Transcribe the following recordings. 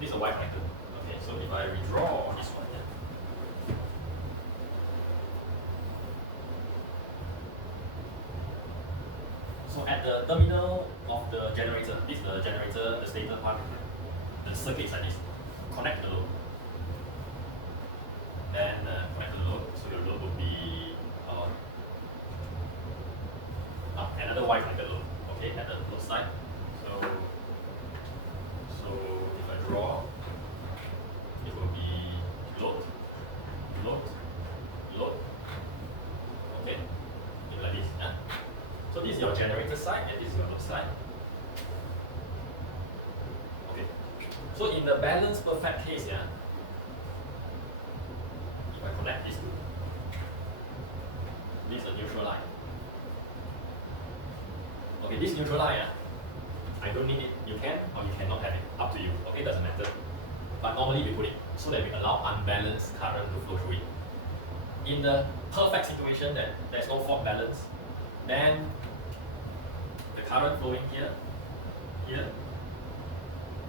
This is a Y connector. Okay, so if I redraw this one, yeah. So at the terminal of the generator, this is the generator, the stator part, the circuit is like this. Connect the load. Then connect the load, so your load will be another Y connected load, okay, at the load side. So if I draw, it will be load, load, load, okay, like this. Yeah? So this is your generator side and this is your load side. Okay. So in the balance perfect case, yeah, if I connect these two, this is the neutral line. Okay, this neutral line, I don't need it. You can or you cannot have it. Up to you. Okay, doesn't matter. But normally we put it so that we allow unbalanced current to flow through it. In the perfect situation that there's no fault balance, then the current flowing here, here,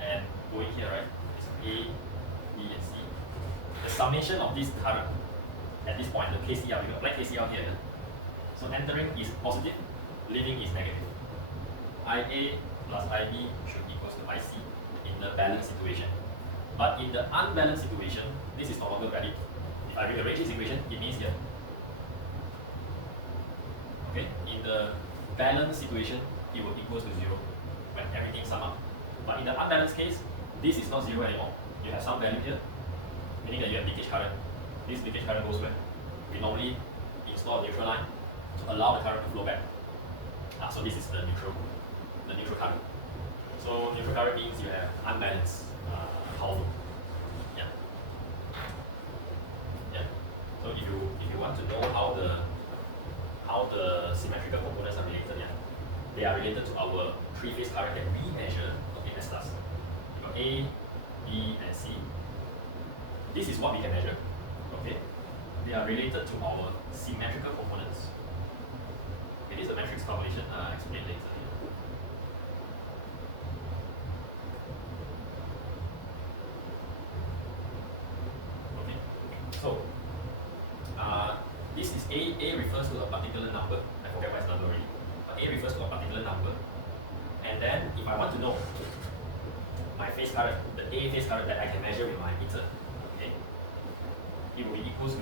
and going here, right? It's A, B, and C. The summation of this current at this point, the KCL, we got black KCL here. So entering is positive, leaving is negative. IA plus IB should equal to IC in the balanced situation. But in the unbalanced situation, this is no longer valid. If I rearrange this equation, it means here. Okay, in the balanced situation, it will equal to 0 when everything sum up. But in the unbalanced case, this is not 0 anymore. You have some value here, meaning that you have leakage current. This leakage current goes where? We normally install a neutral line to allow the current to flow back. So this is the neutral current. So neutral current means you have unbalanced power flow. Yeah. Yeah. So if you want to know how the symmetrical components are related, yeah, they are related to our three-phase current that we measure in STARS. You got A, B, and C. This is what we can measure. Okay. They are related to our symmetrical components. It is a matrix calculation. I'll explain later. Okay. So this is A. A refers to a particular number. I forget what its number already. But A refers to a particular number. And then if I want to know my phase current, the A phase current that I can measure with my meter, okay, it will be equal to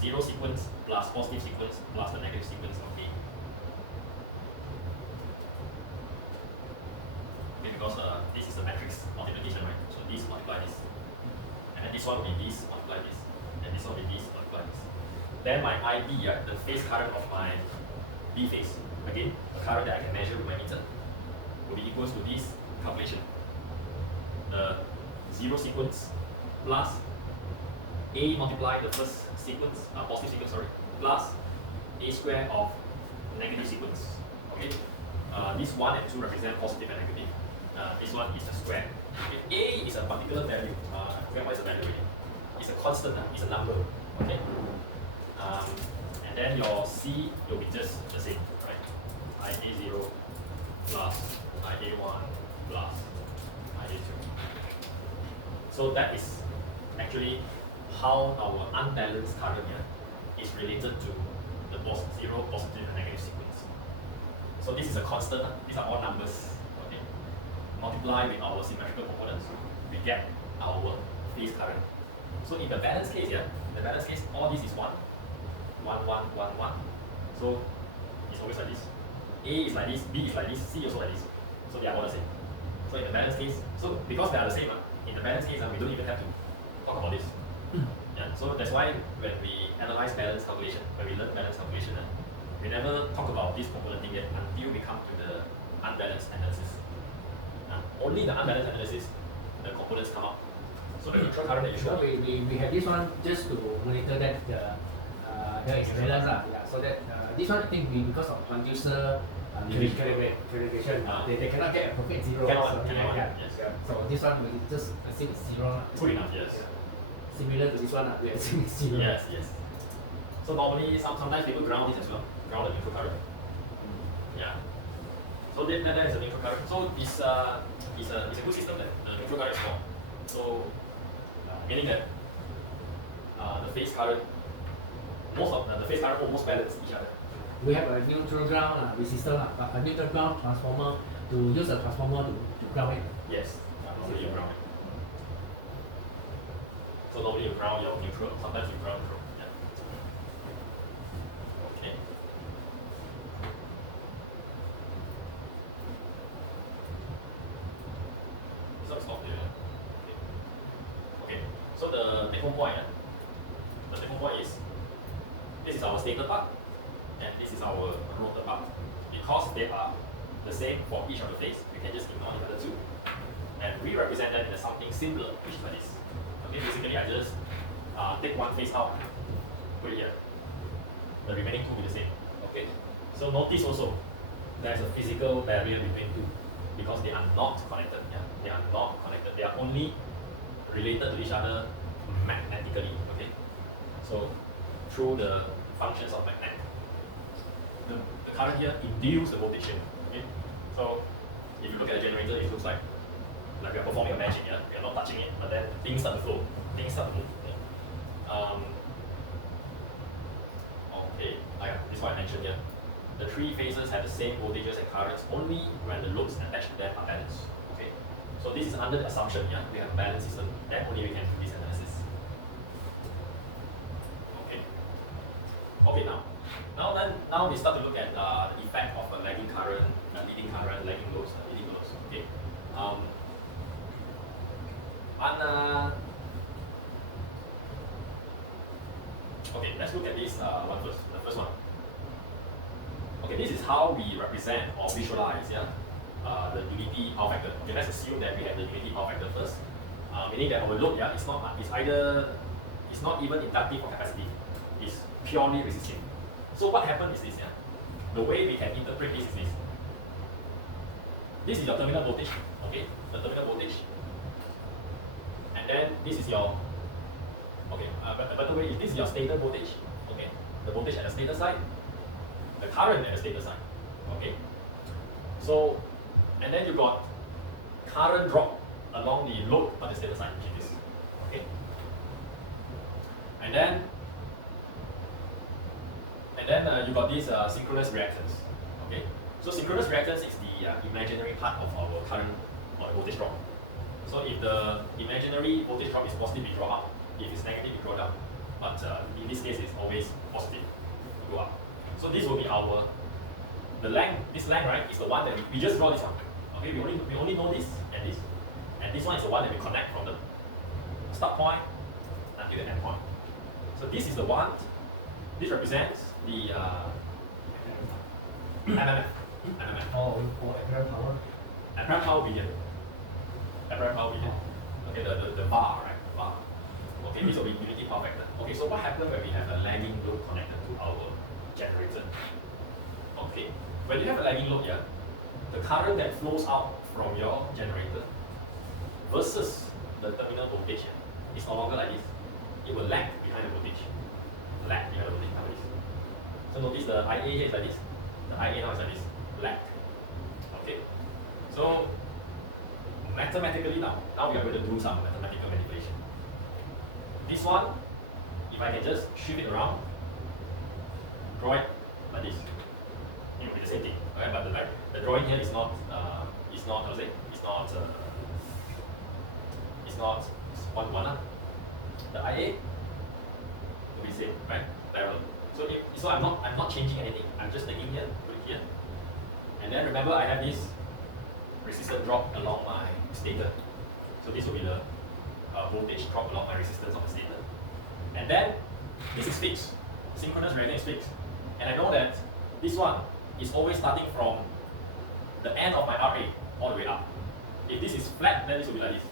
0 sequence plus positive sequence plus the negative sequence of A. Okay, because this is the matrix multiplication, right? So this multiply this. And then this one will be this multiply this. And this one will be this multiply this. Then my IB, the phase current of my B phase, again, the current that I can measure with my meter, will be equal to this calculation. The 0 sequence plus A multiply the first sequence, positive sequence, sorry, plus A square of negative sequence. Okay, this 1 and 2 represent positive and negative. This one is a square. If A is a particular value, I forget what is the value really. It's a constant, it's a number. Okay, and then your C will be just the same, right? IA0 plus IA1 plus IA2. So that is actually how our unbalanced current here is related to the 0, positive, and negative sequence. So this is a constant. These are all numbers. Okay, multiply with our symmetrical components, we get our phase current. So in the balance case, all this is 1, 1, 1, 1, 1. So it's always like this. A is like this, B is like this, C also like this. So they are all the same. So in the balance case, so because they are the same, in the balance case, we don't even have to talk about this. Yeah, so that's why when we analyze balance calculation, when we learn balance calculation, we never talk about this component thing yet until we come to the unbalanced analysis. Only the unbalanced analysis, the components come up. So the neutral current that you show. We have this one just to monitor that there is balance. Yeah, so that this one I think because of conducer calibration, they cannot get a perfect 0. Cannot, yes. So this one will just assume it's 0. True enough, yes. Yeah. Similar to this one, we assume it's 0. Yes, yes. So normally, sometimes people ground this as well. Ground the neutral current. Yeah. So that is a neutral current. So this it's a good system that the neutral current is small. So meaning that the phase current, most of the phase current almost balance each other. We have a neutral ground resistor, a neutral ground transformer to use a transformer to ground it. Yes, normally you ground it. So normally you ground your neutral, sometimes you ground neutral. Yeah. Okay. So stop here. Okay. So the take home point, the take home point is this is our stator part and this is our rotor part. Because they are the same for each of the phase, we can just ignore the other two. And we represent them as something similar, which is like this. Okay, basically I just take one phase out, put it here. The remaining two will be the same. Okay. So notice also there is a physical barrier between two because they are not connected. Yeah, they are not connected. They are only related to each other magnetically. Okay. So through the functions of magnet, the current here induce the voltage here. Okay. So if you look at the generator, it looks like we are performing a magic. Yeah, we are not touching it, but then things start to flow, things start to move. Okay, this is what I mentioned here. The three phases have the same voltages and currents only when the loads attached to them are balanced. Okay, so this is under the assumption, yeah, we have a balanced system. Then only we can do this analysis. Okay. Okay, now we start to look at the effect of a lagging current, leading current, lagging loads, leading loads. Okay. Okay, let's look at this one first. The first one. Okay, this is how we represent or visualize, yeah, the unity power factor. Okay, let's assume that we have the unity power factor first, meaning that our load, yeah, it's not even inductive or capacitive, it's purely resistive. So what happens is this, yeah, the way we can interpret this is this. This is your terminal voltage, okay, the terminal voltage, and then this is your, okay, a better way is this is your stator voltage, okay, the voltage at the stator side, the current at the stator side, okay. So, and then you got current drop along the load on the stator side, which is this, okay. And then you got these synchronous reactance, okay. So synchronous reactance is the imaginary part of our current or the voltage drop. So if the imaginary voltage drop is positive, we draw up. If it's negative, we draw down. But in this case, it's always positive to go up. So this will be our, the length, this length, right, is the one that we just draw this out. Okay, we only know this. And this one is the one that we connect from the start point until the end point. So this is the one, this represents the MMF. Oh, for apparent power. Apparent power median. Apparent power median. Okay, the bar, right? Bar. Okay, this will be unity power factor. Okay, so what happens when we have a lagging load connected to our generator? Okay, when you have a lagging load here, the current that flows out from your generator versus the terminal voltage here is no longer like this. It will lag behind the voltage. Lag behind the voltage like this. So notice the IA here is like this. The IA now is like this. Lag. Okay. So mathematically now we are going to do some mathematical manipulation. This one, if I can just shift it around, draw it like this, it will be the same thing. Okay, but the drawing here is not how to say, it's not one to one. The IA will be the same, right? Parallel. So I'm not changing anything. I'm just taking here, put it here, and then remember I have this resistance drop along my stator. So this will be the voltage drop along my resistance of the stator. And then this is fixed. Synchronous reactance is fixed. And I know that this one is always starting from the end of my RA all the way up. If this is flat, then this will be like this.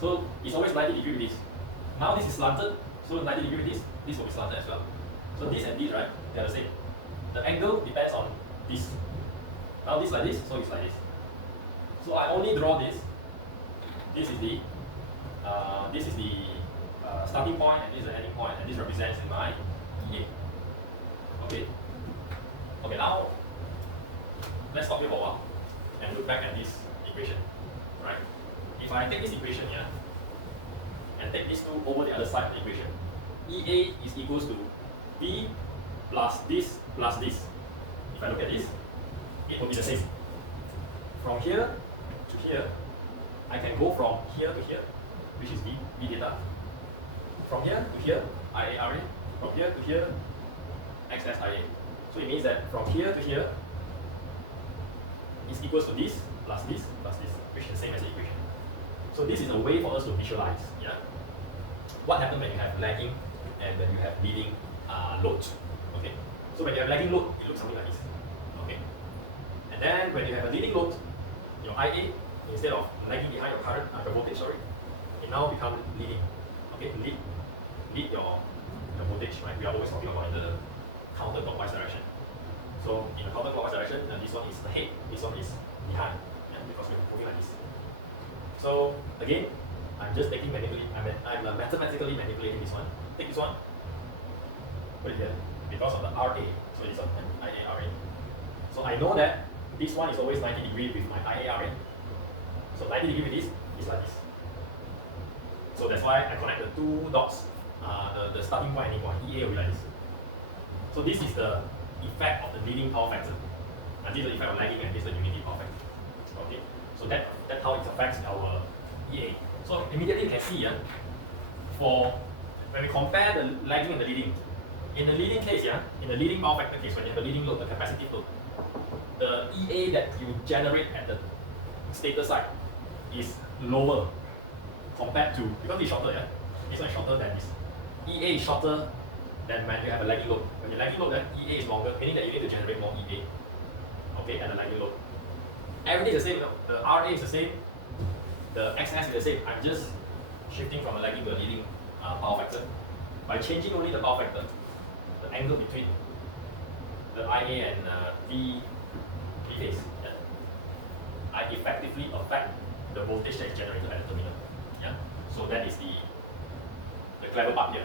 So it's always 90 degrees with this. Now this is slanted, so 90 degrees with this will be slanted as well. So this and this, right, they are the same. The angle depends on this. Now this like this, so it's like this. So I only draw this. This is the starting point, and this is the ending point, and this represents in my EA. Okay. Okay. Now let's stop here for a while and look back at this equation. I take this equation here and take these two over the other side of the equation, EA is equals to V plus this plus this. If I look at this, it will be the same. From here to here, I can go from here to here, which is V data. From here to here, IA RA. From here to here, XS IA. So it means that from here to here is equals to this plus this plus this, which is the same as the equation. So this is a way for us to visualize, yeah, what happens when you have lagging and when you have leading load. Okay. So when you have lagging load, it looks something like this. Okay. And then when you have a leading load, your IA, instead of lagging behind your current, the voltage, sorry, it now becomes leading. Okay, lead your voltage, right? We are always talking about in the counterclockwise direction. So in the counterclockwise direction, this one is ahead, this one is behind, yeah, because we're moving like this. So again, I'm just taking I'm mathematically manipulating this one. Take this one, put it here, because of the RA, so it's an IARA. So I know that this one is always 90 degrees with my IARA. So 90 degrees with this is like this. So that's why I connect the two dots, the starting point and ending point, EA will be like this. So this is the effect of the leading power factor. And this is the effect of lagging and this is the unity power factor. Okay, so that's how it affects our EA. So immediately you can see for when we compare the lagging and the leading, in the leading case, in the leading power factor case, when you have a leading load, the capacitive load, the EA that you generate at the stator side is lower compared to, because it's shorter, this one is shorter than this. EA is shorter than when you have a lagging load. When you lagging load, then EA is longer, meaning that you need to generate more EA. Okay, at the lagging load. Everything is the same, the RA is the same, the XS is the same. I'm just shifting from a lagging to a leading power factor. By changing only the power factor, the angle between the IA and V phase, I effectively affect the voltage that is generated at the terminal. Yeah. So that is the clever part here.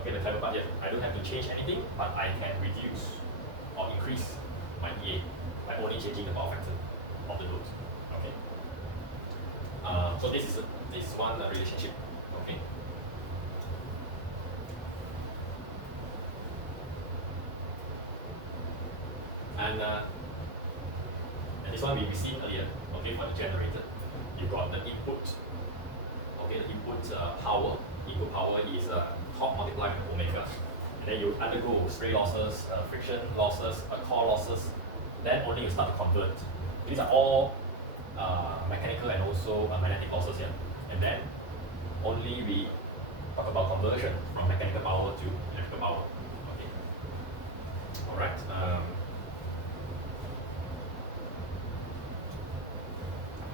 Okay, the clever part here. I don't have to change anything, but I can reduce or increase my EA by only changing the power factor of the load. Okay. So this is one relationship. Okay. And this one we've seen earlier. Okay, for the generator, you got the input. Okay, the input power. Input power is torque multiplied by omega. And then you undergo spray losses, friction losses, core losses. Then only you start to convert. These are all mechanical and also magnetic losses here. And then only we talk about conversion from mechanical power to electrical power. Okay. All right.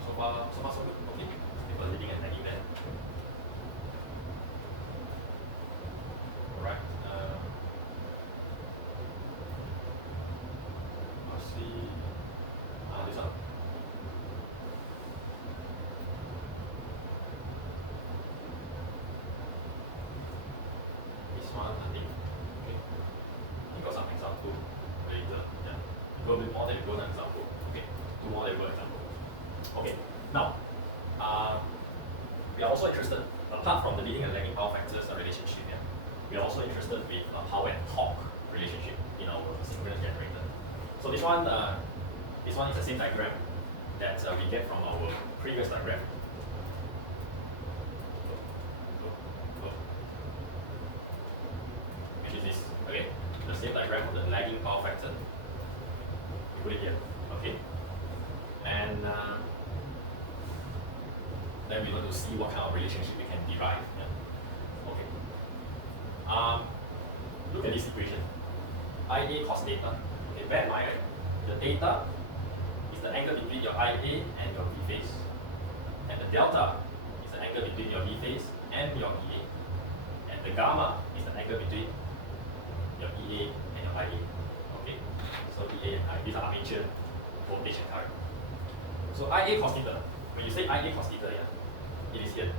So far so good. Okay. People leading and lagging there. Alright. Let's see. This one. This one, I think. Okay. You got some example later. Yeah. You go a bit more, then you go to an example. Okay. Two more, then you go to an example. Okay. Now, we are also interested, apart from the leading and lagging power factors relationship, we are also interested with power and torque relationship in our synchronous generator. So this one is the same diagram that we get from our previous diagram. Which is this, okay? The same diagram of the lagging power factor. We put it here, okay? And then we want to see what kind of relationship we can derive. Yeah? Okay. Look at this equation. IA cos theta. Okay, bear in mind, right? The theta is the angle between your IA and your V phase. And the delta is the angle between your V phase and your EA. And the gamma is the angle between your EA and your IA. Okay? So EA and IA, these are armature voltage and current. So IA cos theta. When you say IA cos theta, it is here.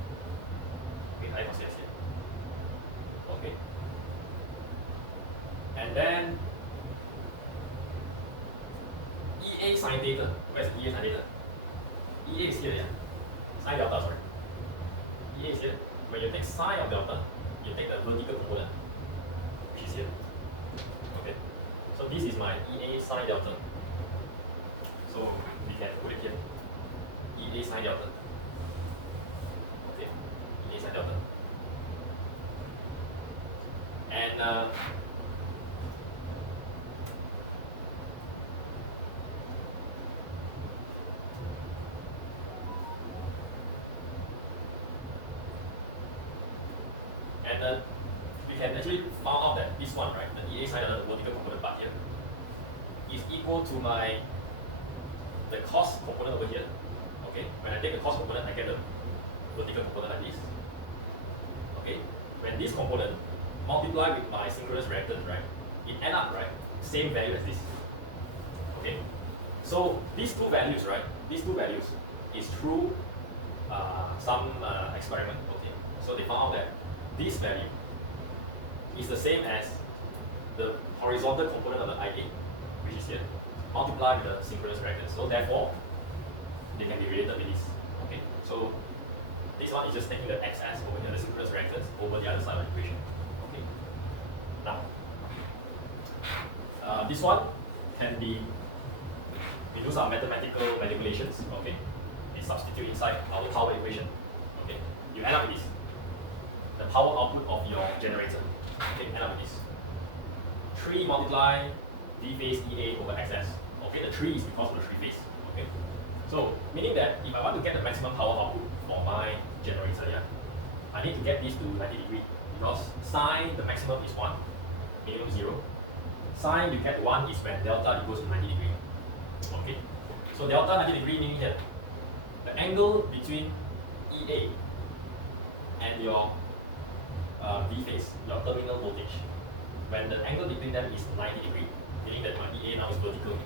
Okay, IA cos theta is here. Okay. And then EA sin theta. Where's EA sin theta? EA is here, Sin delta, sorry. EA is here. When you take sine of delta, you take the vertical component, which is here. Okay. So this is my EA sine delta. So we can put it here. EA sine delta. Okay. EA sine delta. And we can actually found out that this one, right, the EA sine delta, the vertical component part here, is equal to the cos component over here. Okay, when I take the cos component, I get the vertical component like this. Okay, when this component multiply with my synchronous reactance, right, it end up, right, same value as this. Okay, so these two values, right, these two values is through some experiment. Okay, so they found out that this value is the same as the horizontal component of the IA, which is here, multiplied with the synchronous reactance. So therefore, they can be related with this. Okay, so this one is just taking the xs over here, the synchronous reactance, over the other side of the equation. Okay, now this one can be, we do some mathematical manipulations. Okay, we substitute inside our power equation. Okay, you end up with this, the power output of your generator. Okay, end up with this. 3 multiply V phase EA over XS. Okay, the 3 is because of the 3 phase. Okay, so meaning that if I want to get the maximum power output for my generator, yeah, I need to get this to 90 degree because sine the maximum is 1, minimum 0. Sine you get 1 is when delta equals to 90 degree. Okay, so delta 90 degree meaning that the angle between EA and your V phase, your terminal voltage, when the angle between them is 90 degree, meaning that my EA now is vertical,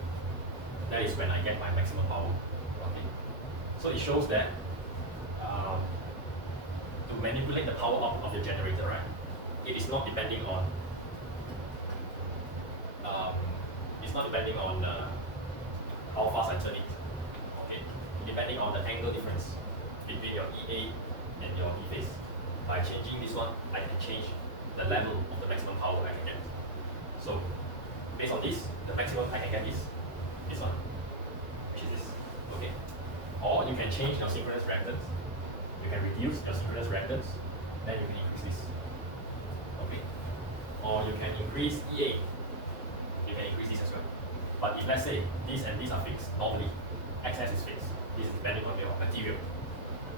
that is when I get my maximum power. Okay, so it shows that to manipulate the power output of your generator, right, it is not depending on how fast I turn it. Okay, depending on the angle difference between your EA and your V phase. By changing this one, I can change the level of the maximum power I can get. So based on this, the maximum I can get is this one, which is this. Okay, or you can change your synchronous reactance. You can reduce your synchronous reactance, then you can increase this. Okay, or you can increase EA. You can increase this as well. But if let's say this and these are fixed, normally XS is fixed. This is depending on your material.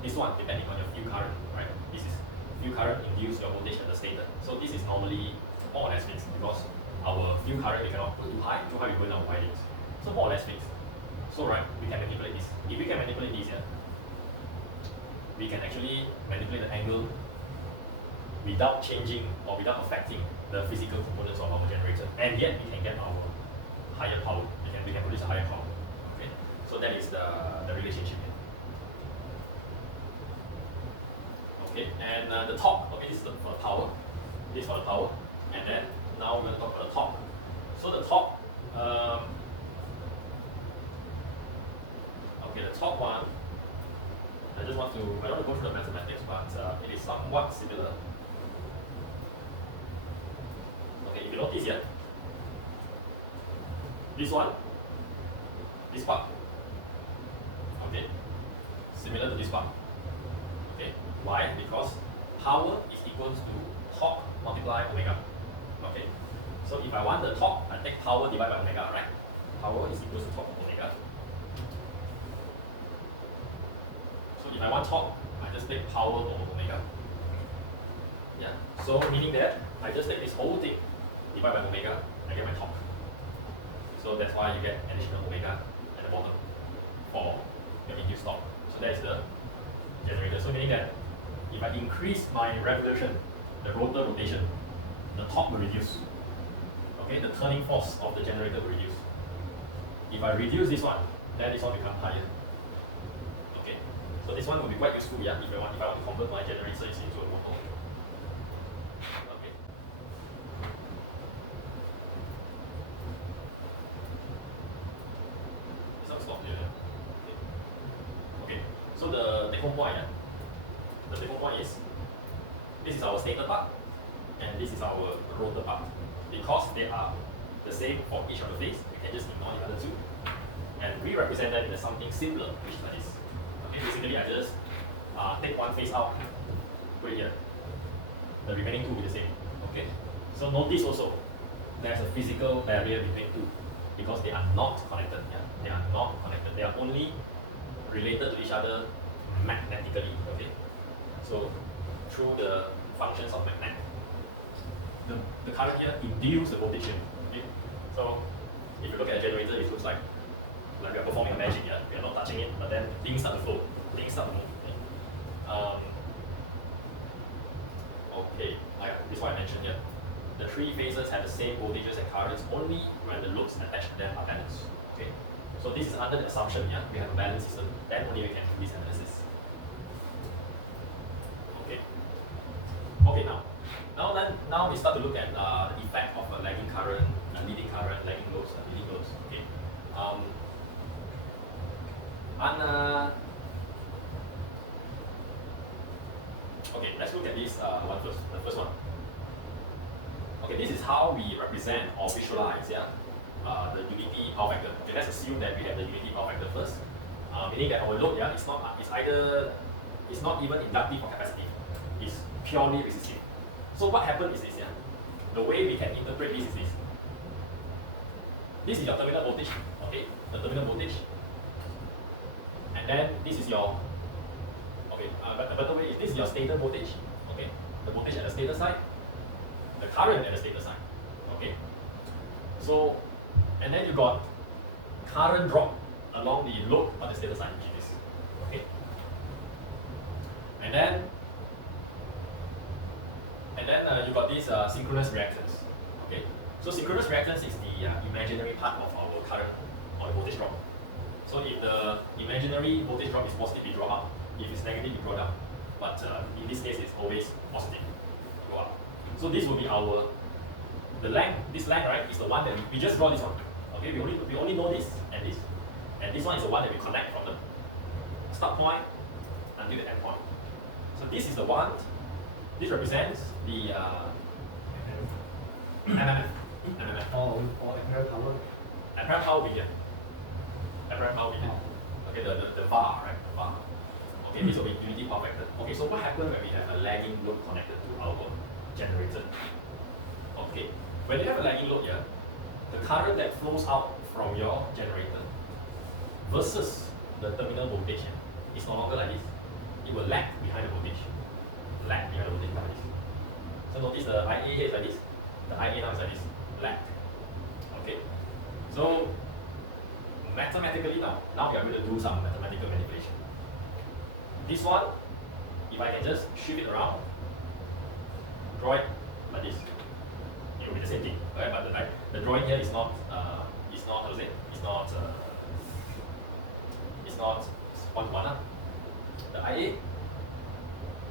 This one depending on your field current, right? This is field current induce your voltage at the stator. So this is normally more or less fixed because our field current we cannot put too high we burn our wires. So more or less fixed. So right, we can manipulate this. If we can manipulate this here, we can actually manipulate the angle without changing or without affecting the physical components of our generator, and yet we can get our higher power. We can produce a higher power. Okay, so that is the relationship here. Okay, and the torque. Okay, this is for the power. This is for the power, and then now we're going to talk about the torque. So the torque. Okay, the top one. I don't want to go through the mathematics, but it is somewhat similar. Okay, if you notice here, this one, this part, okay, similar to this part. Okay, why? Because power is equal to torque multiply omega. Okay, so if I want the torque, I take power divided by omega, right? Power is equal to torque omega. So if I want torque, I just take power over omega. Yeah. So meaning that I just take this whole thing divided by omega, I get my torque. So that's why you get additional omega at the bottom for your induced torque. So that is the generator. So meaning that if I increase my revolution, the rotor rotation, the torque will reduce. Okay, the turning force of the generator will reduce. If I reduce this one, then this one becomes higher. Okay, so this one will be quite useful, yeah, if I want to convert my generator into a motor. Okay. This one stop here. Okay. Okay. So the take home point, yeah. the simple point is, this is our stator part, and this is our rotor part. Because they are the same for each of the face, we can just ignore the other two, and we represent them in something simpler, which is like this. Okay, basically I just take one face out, put it here. The remaining two will be the same. Okay, so notice also there's a physical barrier between two because they are not connected. Yeah, they are not connected. They are only related to each other magnetically. Okay, so through the functions of magnet, the current here induces the voltage here. Okay, so if you look at a generator, it looks like we are performing a magic. Yeah, we are not touching it, but then things start to flow, things start to move. Okay, this is what I mentioned here. The three phases have the same voltages and currents only when the loads attached to them are balanced. Okay, so this is under the assumption, yeah, we have a balanced system. Then only we can do this analysis. Okay. Okay, now we start to look at the effect of a lagging current, leading current, lagging loads, leading loads. Okay. Okay, let's look at this one first. The first one. Okay, this is how we represent or visualize, yeah, the unity power factor. Okay, let's assume that we have the unity power factor first, meaning that our load, yeah, it's not even inductive or capacitive. It's purely resistive. So what happens is this, yeah. The way we can interpret this is this. This is your terminal voltage, okay, the terminal voltage, and then this is your, okay, but the better way is this is your stator voltage, okay, the voltage at the stator side, the current at the stator side, okay. So, and then you got current drop along the load on the stator side, which is this, okay. And then you got these synchronous reactance, okay. So synchronous reactance is the imaginary part of our current or the voltage drop. So if the imaginary voltage drop is positive, we draw up. If it's negative, we draw down. But in this case, it's always positive, go up. So this will be our, the length, this length, right, is the one that we just draw this one. Okay, we only know this. And this one is the one that we connect from the start point until the end point. So this is the one, this represents the MMF. Or apparent power. Apparent power will be here. Apparent power will be here. Okay, the VAR, right? The VAR. Okay, this will be unity power factor. Okay, so what happens when we have a lagging load connected to our generator? Okay, when you have a lagging load here, the current that flows out from your generator versus the terminal voltage is no longer like this. It will lag behind the voltage. Lag behind the voltage like this. So notice the IA here is like this. The IA now is like this. Lag. Okay. So mathematically now we are going to do some mathematical manipulation. This one, if I can just shift it around, draw it like this, it will be the same thing. Right? But the drawing here is not how to say, it's not one to one. The IA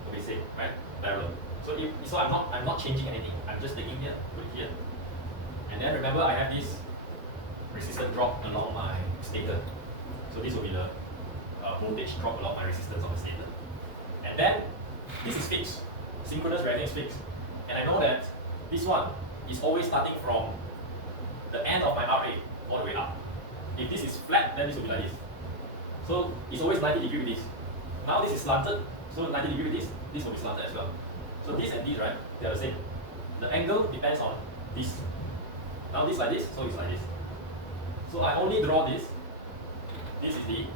will be same, right? Parallel. So I'm not changing anything. I'm just taking here, put it here. And then remember I have this resistance drop along my stator. So this will be the voltage drop along my resistance of the stator. And then this is fixed. Synchronous reactance is fixed. And I know that this one is always starting from the end of my RA all the way up. If this is flat, then this will be like this. So it's always 90 degrees with this. Now this is slanted, so 90 degrees with this will be slanted as well. So this and this, right, they are the same. The angle depends on this. Now this like this, so it's like this. So I only draw this. This is the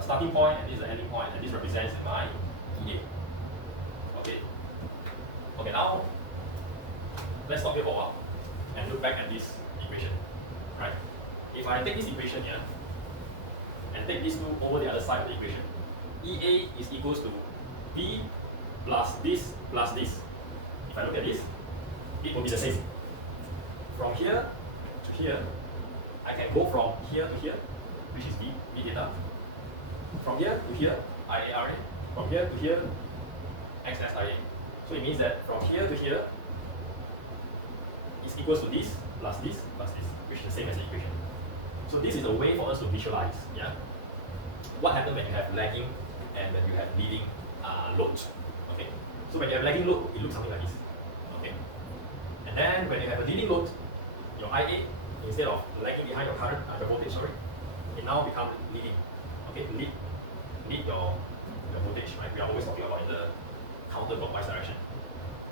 starting point, and this is the ending point, and this represents my EA. Okay. Okay. Now let's stop here for a while and look back at this equation. Right. If I take this equation here and take this two over the other side of the equation, EA is equals to V plus this plus this. If I look at this, it will be the same. From here to here, I can go from here to here, which is V theta. From here to here, IARA. From here to here, XSIA. So it means that from here to here is equals to this plus this plus this, which is the same as the equation. So this is a way for us to visualize, yeah, what happens when you have lagging and when you have leading load. Okay, so when you have lagging load, it looks something like this. Okay, and then when you have a leading load, your IA, instead of lagging behind your current, the voltage, sorry, it now becomes leading. Okay, lead your voltage, right? We are always talking about in the counterclockwise direction.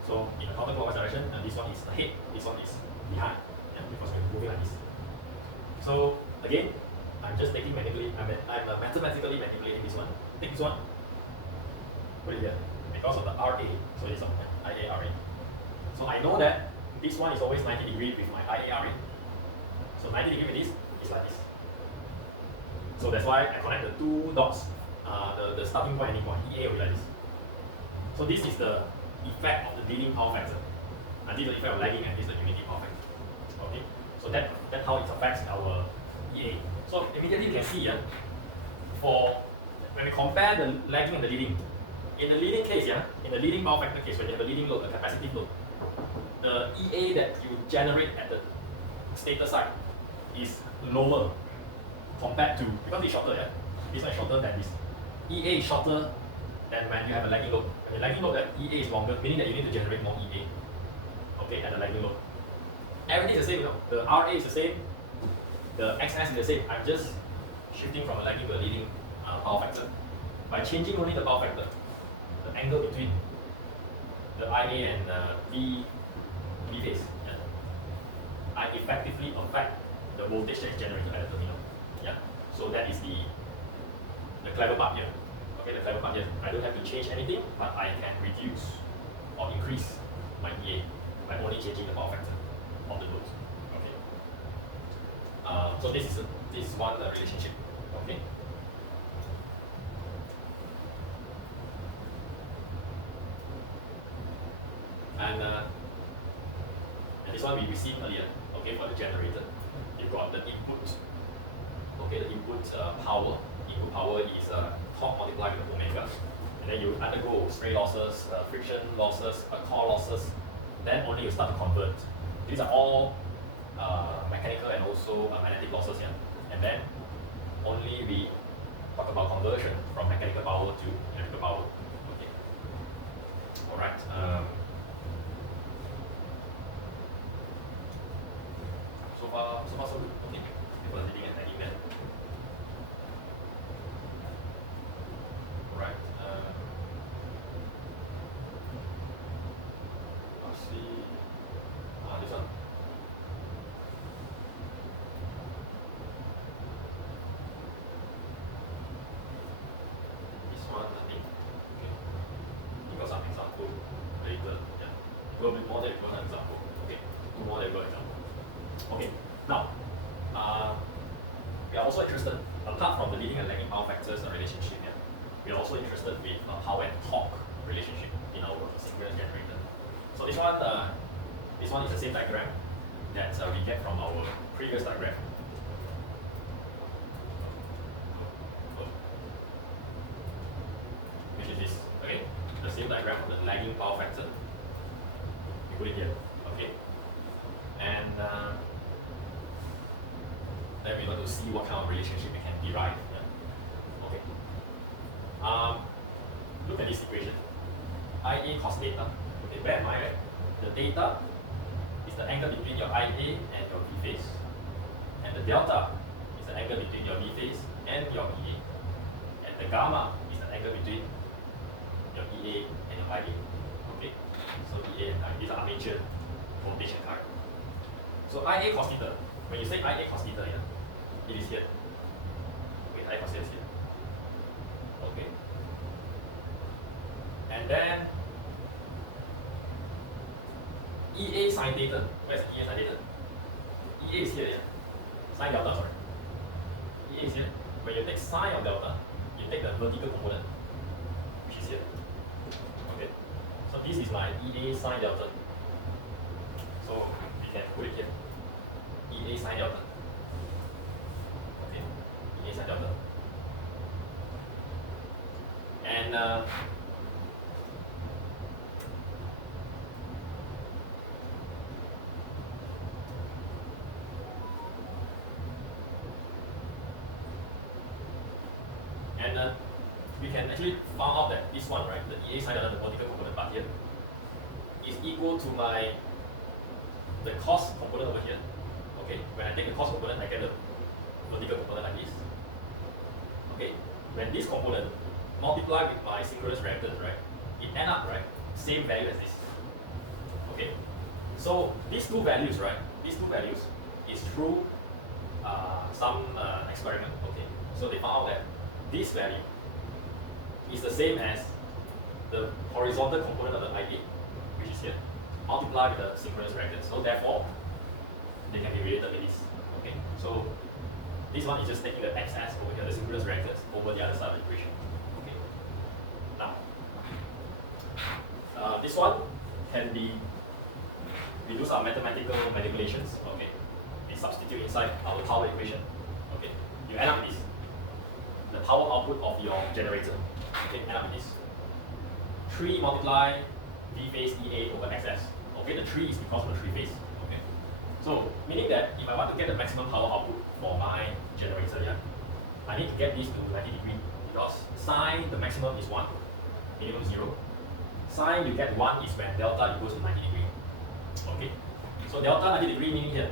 So in the counterclockwise direction, this one is ahead, this one is behind, yeah, because we're moving like this. So again, I'm just taking I'm mathematically manipulating this one. Take this one, put it here. Because of the RA, so it's IA RA. So I know that this one is always 90 degrees with my IA RA. So 90 degrees with this is like this. So that's why I connect the two dots, the starting point and ending point, EA will be like this. So this is the effect of the leading power factor. And this is the effect of lagging, and this is the unity power factor. Okay? So that's how it affects our EA. So immediately you can see for when we compare the lagging and the leading, in the leading case, in the leading power factor case, when you have a leading load, a capacitive load, the EA that you generate at the stator side is lower compared to, because it's shorter, this one is shorter than this. EA is shorter than when you have a lagging load. When you lagging load, that EA is longer, meaning that you need to generate more EA. Okay, at the lagging load. Everything is the same, the RA is the same, the XS is the same. I'm just shifting from a lagging to a leading power factor. By changing only the power factor, the angle between the IA and V phase, I effectively affect the voltage that is generated at the terminal. Yeah. So that is the clever part here. Okay, the clever part here. I don't have to change anything, but I can reduce or increase my EA by only changing the power factor of the load. Okay. So this is one relationship. Okay. And this one we received earlier. Okay, for the generator, you got the input. Okay, the input power. Input power is torque multiplied with omega, and then you undergo stray losses, friction losses, core losses. Then only you start to convert. These are all mechanical and also magnetic losses here. And then only we talk about conversion from mechanical power to electrical power. Okay. All right. So far so good. Okay. People are leading and lagging then. Right. Let's see. This one. This one, I think. Okay. You got some example later. Yeah. Go a bit more, then you got an example. Okay. Two more, then you got an example. Okay. Now, we are also interested, apart from the leading and lagging power factors relationship here, we are also interested with power and torque relationship in our synchronous generator. So this one is the same diagram that we get from our previous diagram. Which is this, okay? The same diagram of the lagging power factor. We put it here, okay? And then we want to see what kind of relationship we can derive. Yeah? Okay. Look at this equation. IA cos theta. Okay, bear in mind, right? The theta is the angle between your IA and your V phase. And the delta is the angle between your V phase and your EA. And the gamma is the angle between your EA and your IA. Okay? So EA and IA, these are armature voltage and current. So IA cos theta. When you say IA cos theta, it is here. Wait, IA cos theta is here. Okay. And then EA sin theta. Where's EA sin theta? EA is here, Sin delta, sorry. EA is here. When you take sine of delta, you take the vertical component, which is here. Okay. So this is my EA sin delta. So we can put it here. EA sin delta. Okay. EA sin delta. And we can actually found out that this one, right, the EA side, the vertical component part here, is equal to the cost component over here. Okay, when I take the cost component, I get the vertical component like this. Okay, when this component multiply with my synchronous reactance, right, it end up, right, same value as this. Okay, so these two values, right, these two values is through some experiment. Okay, so they found out that this value is the same as the horizontal component of the ID, which is here, multiplied with the synchronous reactance. So therefore, they can be related with this. Okay, so this one is just taking the XS over here, the synchronous reactance, over the other side of the equation. Okay, now this one can be, we do some mathematical manipulations. Okay, we substitute inside our power equation. Okay, you end up with this, the power output of your generator. Okay, end up with this 3 multiply V phase EA over XS. Okay, the 3 is because of the 3 phase. Okay, so meaning that if I want to get the maximum power output for my generator, yeah, I need to get this to 90 degree because sine the maximum is 1, minimum 0. Sine you get 1 is when delta equals to 90 degree. Okay, so delta 90 degree meaning here,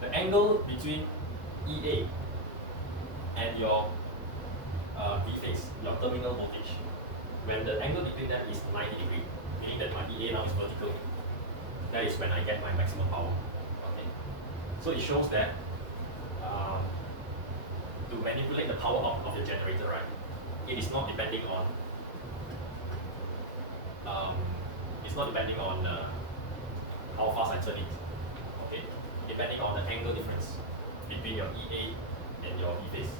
the angle between EA and your V phase, your terminal voltage, when the angle between them is 90 degree, meaning that my EA now is vertical, that is when I get my maximum power. Okay, so it shows that to manipulate the power out of the generator, right, it is not depending on how fast I turn it. Okay, depending on the angle difference between your EA and your V phase.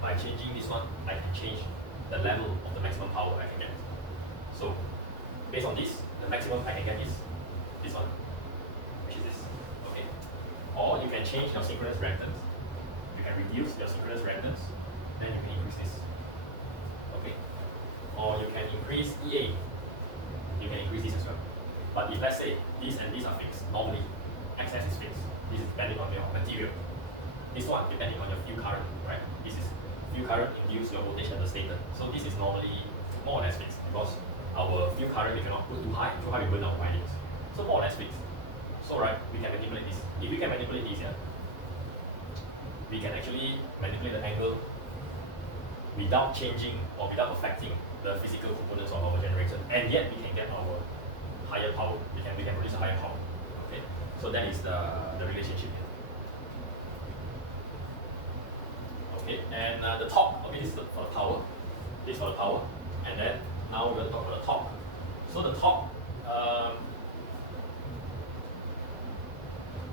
By changing this one, I can change the level of the maximum power I can get. So based on this, the maximum I can get is this one, which is this. Okay, or you can change your synchronous reactance. You can reduce your synchronous reactance, then you can increase this. Okay, or you can increase EA. You can increase this as well. But if let's say this and these are fixed, normally XS is fixed. This is depending on your material. This one depending on your field current, right? This is field current induce your voltage at the stator. So this is normally more or less fixed because our field current we cannot put too high we burn out windings. So more or less fixed. So right, we can manipulate this. If we can manipulate this here, we can actually manipulate the angle without changing or without affecting the physical components of our generator, and yet we can get our higher power. We can produce a higher power. Okay, so that is the relationship here. Okay, and the torque. Okay, this is for the power. This is for the power, and then now we're going to talk about the torque. So the torque.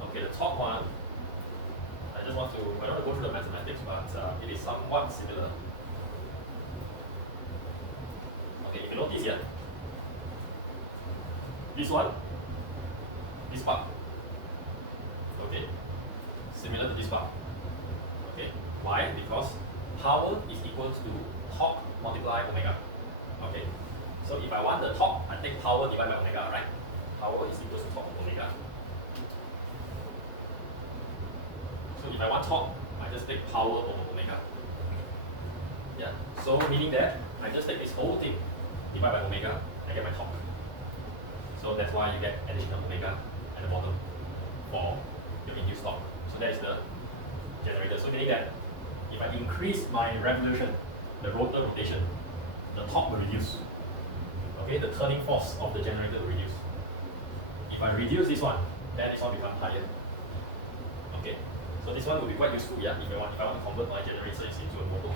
Okay, the torque one. I don't want to go through the mathematics, but it is somewhat similar. Okay, if you notice here, this one, this part, okay, similar to this part. Okay, why? Because power is equal to torque multiply omega. Okay, so if I want the torque, I take power divided by omega, right? Power is equal to torque omega. So if I want torque, I just take power over omega. Yeah, so meaning that I just take this whole thing divided by omega, I get my torque. So that's why you get additional omega at the bottom for your induced torque. So that is the generator. So meaning that if I increase my revolution, the rotor rotation, the torque will reduce. Okay, the turning force of the generator will reduce. If I reduce this one, then this one becomes higher. Okay, so this one will be quite useful, yeah, if I want to convert my generator into a motor.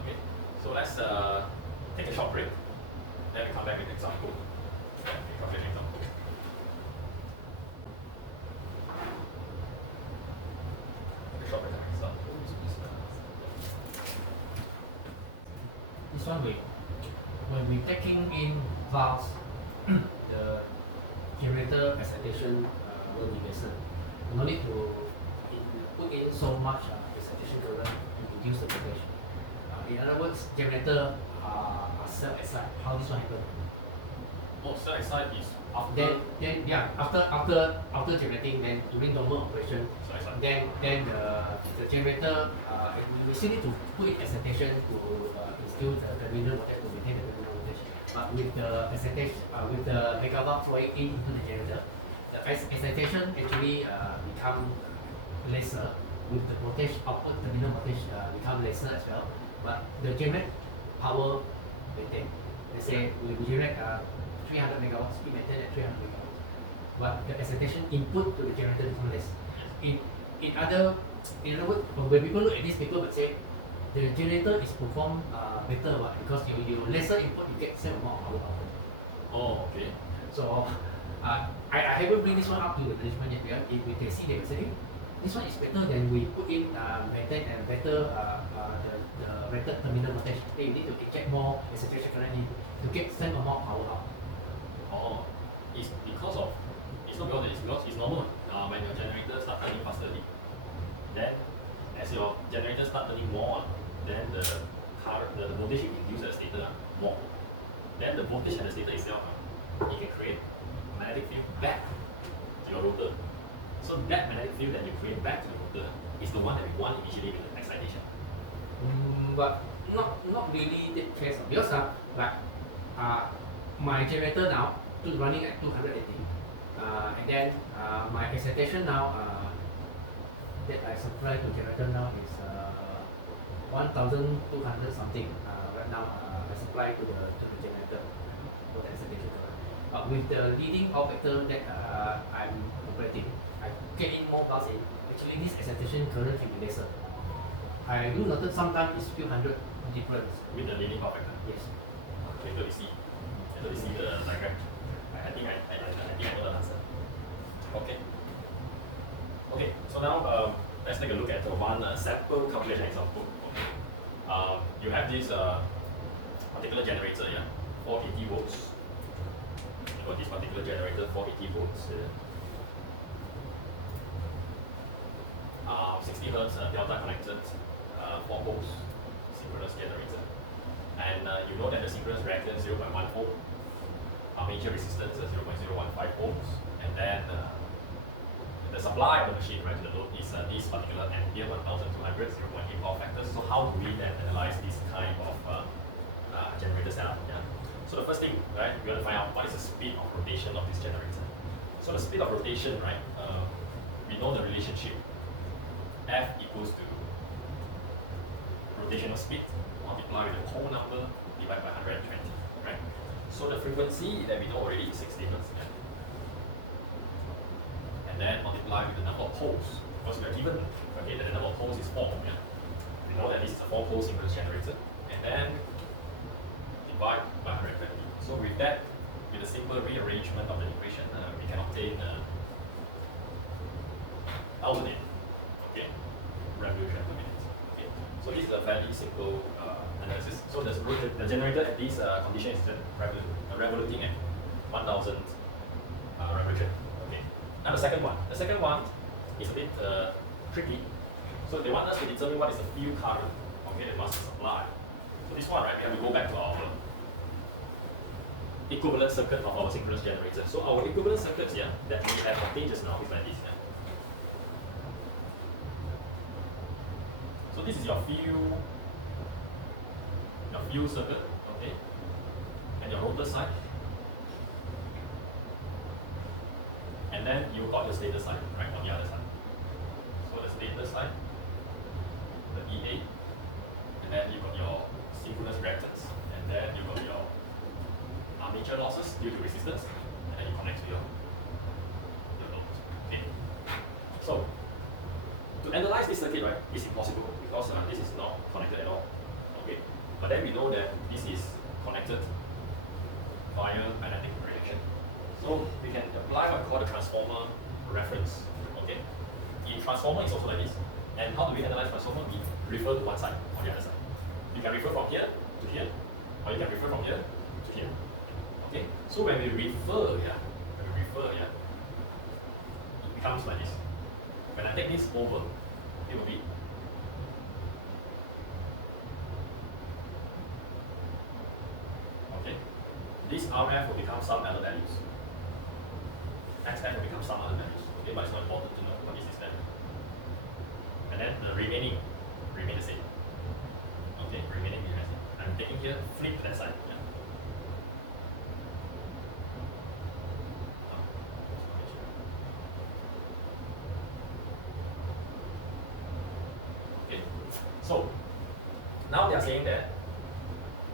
Okay, so let's take a short break. Then we come back with an example. Calculation example. Take a short break. This one when we taking in valves, the generator excitation will be lesser. No need to put in so much excitation current to reduce the voltage. In other words, generator are self-excite. How this one happen? Oh, set aside is after Then yeah, after generating, then during normal operation, set aside. then the generator we still need to put it excitation to instill the terminal voltage to maintain the terminal voltage. But with the excitation with the megawatt flowing into the generator, the excitation actually become lesser with the voltage output terminal voltage become lesser as well. But the generate power maintain. Let's say we generate 300 megawatts, we maintain at 300 megawatts. But the excitation input to the generator becomes less. In other words, when people look at this, people would say the generator is perform better because you lesser input, you get same amount of power output. Oh, okay. So I haven't bring this one up to the management yet. If we can see they will say, "Hey, this one is better than we put in maintain and better the rated terminal voltage. Hey, you need to inject more excitation current in to get same amount of power out." Oh, it's because of it's not because it's normal. When your generator start turning faster, then as your generator start turning more, then the current the voltage you induce at the stator more. Then the voltage at the stator itself, it can create magnetic field back to your rotor. So that magnetic field that you create back to the rotor is the one that we want initially with the excitation. But not really that case because like my generator now running at 280, and then my excitation now that I supply to generator now is 1,200 something. Right now I supply to the generator for the excitation current. But with the leading power factor that I'm operating, I get in more bus in. Actually, this excitation current can be lesser. I do notice sometimes it's few hundred difference. With the leading power factor. Yes. Later we see. Later we see the diagram. I think I know the answer. Okay. Okay. So now let's take a look at one sample calculation example. Okay. You have this particular generator, yeah, 480 volts. You got this particular generator, 480 volts. 60 hertz delta connected 4 poles synchronous generator, and you know that the synchronous reactance 0.1 ohm, armature resistance 0.015 ohms, and then the supply of the machine right to the load is this particular ampere 1200 0.8 power factor. So how do we then analyze this kind of generator setup? Yeah. So the first thing, right, we want to find out what is the speed of rotation of this generator. So the speed of rotation, right, we know the relationship F equals to rotational speed multiplied with the whole number divided by 120, right? So the frequency that we know already is 60 hertz, yeah? And then multiply with the number of poles, because we are given, okay, that the number of poles is 4, yeah? We know that this is a 4-pole synchronous generator, and then divide by 120. So with that, with a simple rearrangement of the equation, we can obtain alternate, okay, revolution per minute. Okay. So this is a fairly simple analysis. So the generator at this condition is revoluting at 1,000 revolution. Okay. Now the second one is a bit tricky. So they want us to determine what is the field current, okay, that must supply. So this one, right, we have to go back to our equivalent circuit of our synchronous generator. So our equivalent circuits, yeah, that we have obtained just now is like this. Yeah. So this is your field circuit, okay, and your rotor side, and then you got your stator side, right, on the other side. So the stator side, the EA, and then you got your synchronous reactance, and then you got your armature losses due to resistance, and then you connect to your load. Okay. So to analyze this circuit, right, is impossible because this is not connected at all. Okay. But then we know that this is connected via magnetic reaction. So we can apply what we call the transformer reference. Okay. In transformer, it's also like this. And how do we analyze transformer? We refer to one side or the other side. You can refer from here to here, or you can refer from here to here. Okay. So when we refer, yeah, it becomes like this. When I take this over, it will be okay. this RF will become some other values. XF will become some other values. Okay, but it's not important to know what is this value. And then the remaining remain the same. Okay, remaining remain the same. I'm taking here, flip to that side. Yeah. Okay, so now they are saying that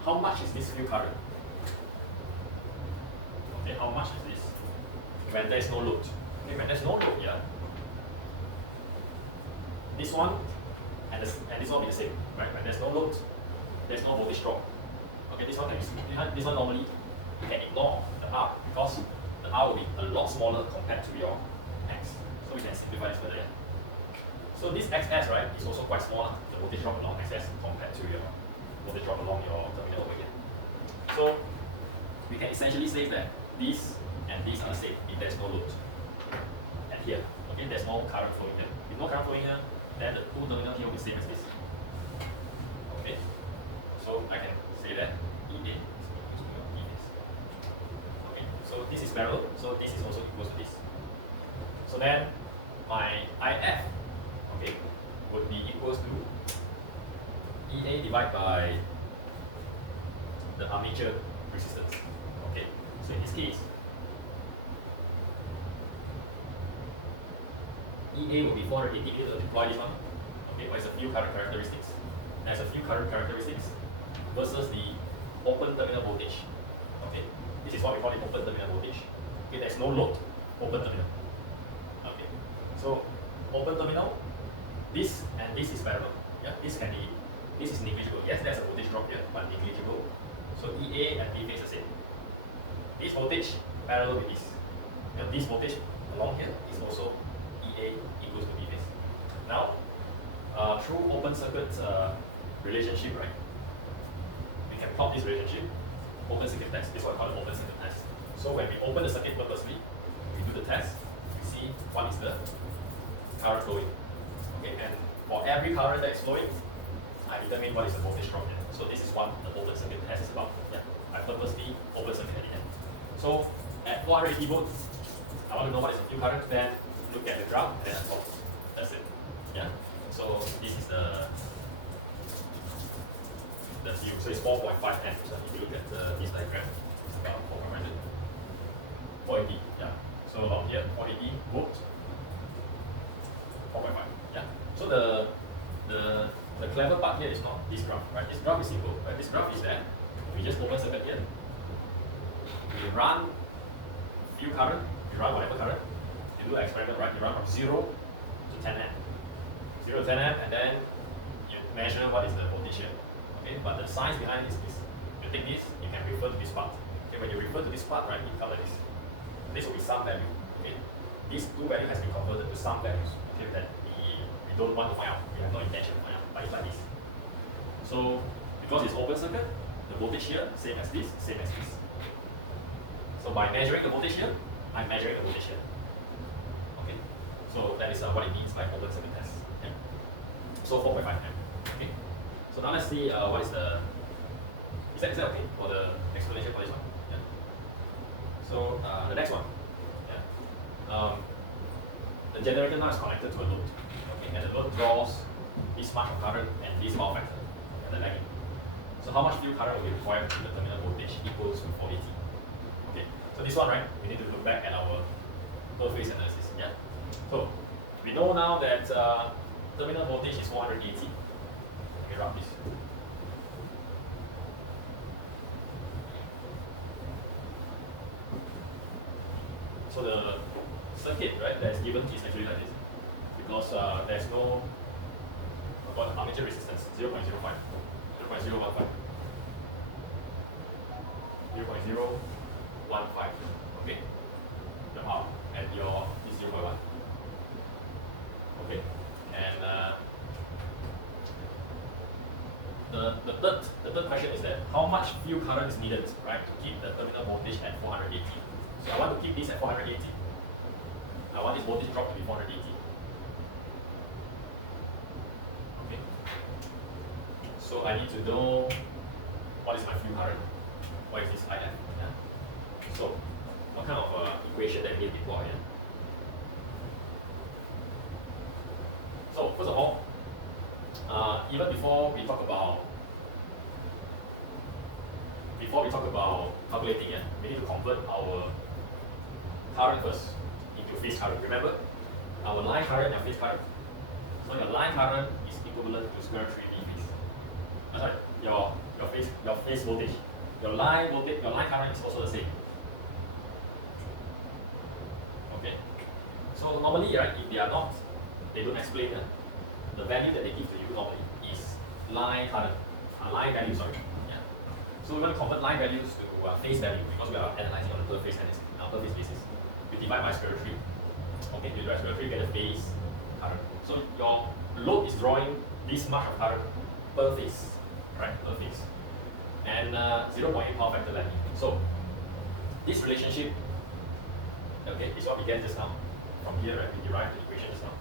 how much is this field current? Okay, how much is this when there is no load? Okay, when there's no load here, this one and this one will be the same, right? When there's no load, there's no voltage drop. Okay, this one can be, this one normally you can ignore the R because the R will be a lot smaller compared to your X. So we can simplify this further. So this XS, right, is also quite small, the voltage drop along XS compared to your voltage drop along your terminal over here. So we can essentially say that these and these are the same if there's no load. And here, okay, there's no current flowing there. With no current flowing here, then the two terminals here will be same as this. Okay, so I can say that EA is equals to ES. Okay, so this is parallel, so this is also equals to this. So then my IF, okay, would be equals to EA divided by the armature resistance. Okay, so in this case, EA will be 480 to deploy this one. Okay, what is the field current characteristics? There's a field current characteristics versus the open terminal voltage. Okay, this is what we call the open terminal voltage. Okay, there's no load, open terminal. Okay, so open terminal, this and this is parallel. Yeah, this is negligible. Yes, there's a voltage drop here, but negligible. So EA and B is the same. This voltage parallel with this. And this voltage along here is also EA equals to B phase. Now, through open circuit relationship, right? We can plot this relationship. Open circuit test. This is what we call the open circuit test. So when we open the circuit purposely, we do the test. We see what is the current flowing. Okay, and for every current that is flowing, I determine what is the voltage drop here. So this is what the open circuit test is about. Yeah, I purposely open circuit at the end. So at 480 volts, I want to know what is the field current. Then look at the graph and then plot. That's it. Yeah. So this is the field. So it's 4.5 amps. So if you look at this diagram, it's about 480. Yeah. So along here, 480 volts. 4.5. Yeah. So the clever part here is not this graph, right? This graph is simple, right? This graph is that we just open circuit here. We run field current, you run whatever current, you do an experiment, right? You run from 0 to 10 amp. 0 to 10 amp, and then you measure what is the voltage here. Okay, but the science behind this is you take this, you can refer to this part. Okay, when you refer to this part, right, it comes like this. This will be some value. Okay, these two values has been converted to some values. Okay, that we don't want to find out. We have no intention to find out, but it's like this. So because it's open circuit, the voltage here same as this, same as this. So by measuring the voltage here, I'm measuring the voltage here. Okay, so that is what it means by open circuit test. Okay. So 4.5 amp. Okay. So now let's see what is the. Is that okay for the explanation for this one? Yeah. So the next one. Yeah. The generator now is connected to a load. Okay, and the load draws this much of current and this power factor, and the lagging. So how much field current will be required to keep the terminal voltage equals to 480? Okay, so this one, right, we need to look back at our per phase analysis. Yeah. So we know now that terminal voltage is 480. Let me rub this. So the circuit, right, that is given is actually like this, because there's no armature resistance 0.05, 0.015, 0.015. Okay, the R and your is 0.1. Okay, and the third question is that how much field current is needed, right, to keep the terminal voltage at 480. So I want to keep this at 480. I want this voltage drop to be 480. Okay. So I need to know what is my field current. What is this IF? Yeah. So, what kind of equation that we need to deploy? Yeah? So, first of all, even before we talk about calculating, yeah, we need to convert our current first into phase current. Remember, our line current and phase current. So your line current is equivalent to square root 3 V phase. Sorry, your phase voltage. Your line current is also the same. Okay. So normally, right, if they don't explain the value that they give to you normally is line current, line value. Sorry. Yeah. So we want to convert line values to phase value because we are analyzing on a per phase basis. You divide by square root 3. Okay, you divide square root 3, get a phase current. So your load is drawing this much of current per phase, right? Per phase. And 0.8 power factor lagging. So this relationship, okay, is what we get just now. From here, right, we derive the equation just now.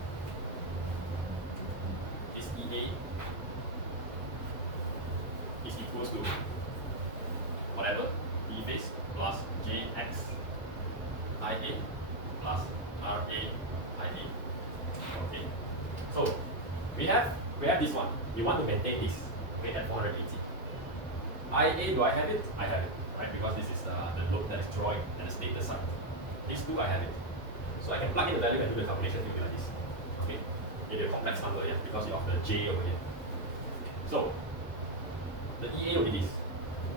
This EA is equals to whatever B phase plus JX IA plus RA IA. Okay. So we have this one. We want to maintain this at 480. IA, do I have it? I have it, right? Because this is the load that is drawing at the stator side. These two, I have it. So I can plug in the value and do the calculation to like this. Okay? Maybe a complex number here because of the J over here. So the EA will be this,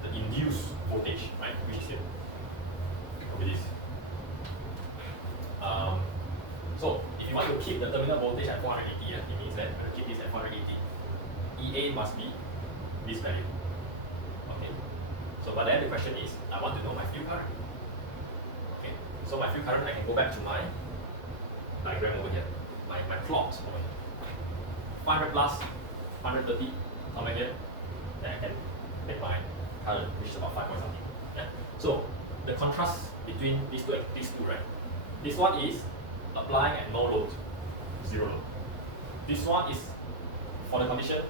the induced voltage, right? Which is here. Will be this. So if you want to keep the terminal voltage at 480, it means that to keep this at 480, EA must be this value. Okay. So but then the question is, I want to know my field current. Okay. So my field current, I can go back to my diagram over here, my plot over here. 500 plus 130 somewhere here. Then I can make my current, which is about 5 point something. Yeah. So the contrast between these two, right? This one is applying at no load, zero load. This one is for the condition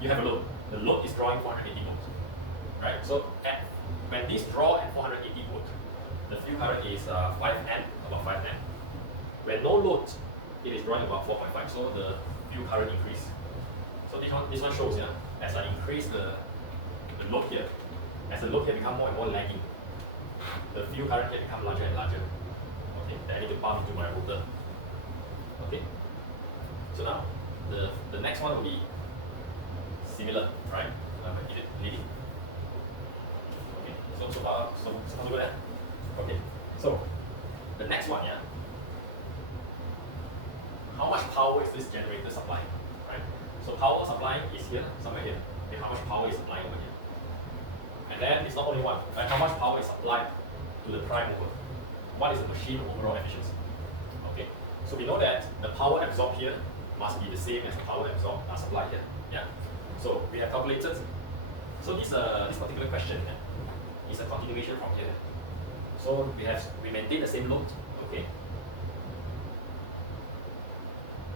you have a load. The load is drawing 480 volts, right? So when this draw at 480 volts, the field current is 5 amp, about 5 amp. When no load, it is drawing about 4.5. So the field current increase. So this one shows, yeah, as I increase the load here, as the load here become more and more lagging, the field current here become larger and larger. Okay, then I need to pump into my rotor. Okay. So now the next one will be similar, right? Leading. Okay. So far good. Okay. So the next one, yeah. How much power is this generator supplying? Right? So power supplying is here, somewhere here. Okay, how much power is supplying over here? And then it's not only one, right? How much power is supplied to the prime mover? What is the machine overall efficiency? Okay, so we know that the power absorbed here must be the same as the power absorbed supplied here. Yeah. So we have calculated. So this particular question is a continuation from here. So we maintain the same load. Okay.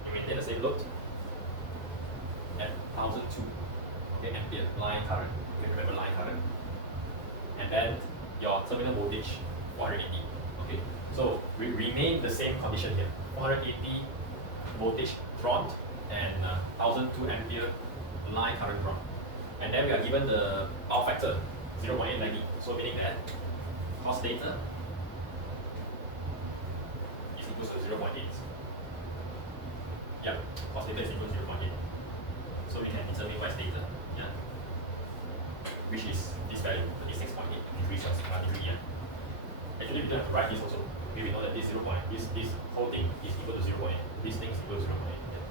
We maintain the same load at 1002. Okay, ampere line current. Okay, remember line current. And then your terminal voltage 480. Okay, so we remain the same condition here. 480 voltage drawn and 1002 ampere line current drawn. And then we are given the power factor 0.8 lagging. So meaning that cos theta is equal to 0.8. Yeah, cos theta is equal to 0.8. So we can determine what is theta. Yeah, which is this value, 36.8 degrees Celsius. Yeah. Actually, we don't have to write this also. Okay, we know that this this whole thing is equal to 0.8. This thing is equal to 0.8. Yeah.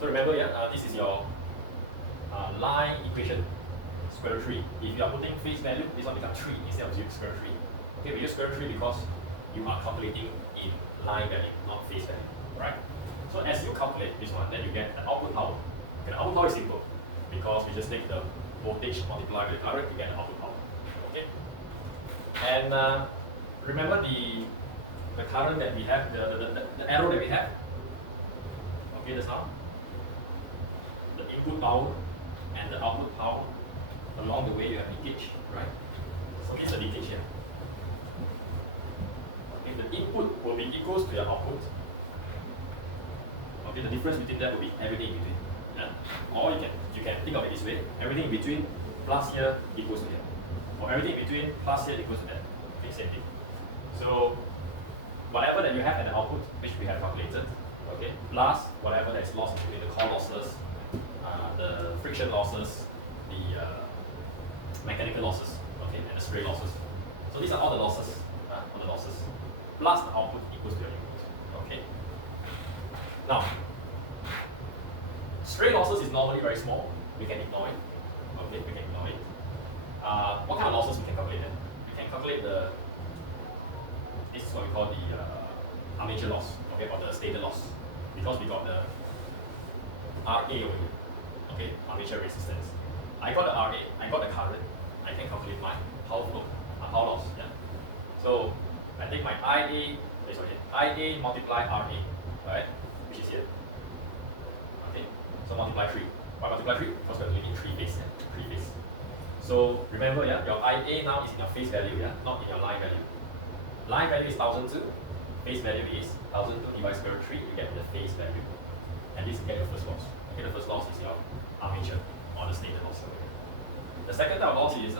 So remember, yeah, this is your line equation, square root 3. If you are putting phase value, this one becomes 3 instead of square root 3. Okay, we use square root 3 because you are calculating in line value, not phase value, right? So as you calculate this one, then you get the output power. Okay, the output power is simple because we just take the voltage multiplied by the current to get the output power. Okay, and remember the current that we have, the arrow that we have. Okay, that's now the input power and the output power. Along the way you have leakage, right? So this is the linkage here. Okay, the input will be equals to your output. Okay, the difference between that will be everything in between. Yeah? Or you can think of it this way: everything in between plus here equals to here, or everything in between plus here equals to that. Okay, same thing. So whatever that you have at the output, which we have calculated, okay, plus whatever that is lost, including the core losses, the friction losses, the mechanical losses, okay, and the spray losses. So these are all the losses, plus the output equals to your input. Okay. Now, stray losses is normally very small. We can ignore it. Okay, we can ignore it. What kind of losses we can calculate then? We can calculate this is what we call the armature loss, okay, or the stator loss, because we got the RA over here, okay, armature resistance. I got the RA, I got the current, I can calculate my power flow, power loss, yeah. So I take my IA multiply RA, right, which is here. Okay, so multiply 3. Why multiply 3? Because we're doing it 3 phase, yeah, 3 phase. So remember, yeah, your IA now is in your phase value, yeah, not in your line value. Line value is 1002, phase value is 1002 divided by 3, you get the phase value. And this you get your first loss. Okay, the first loss is your armature or the stator loss. The second type of loss is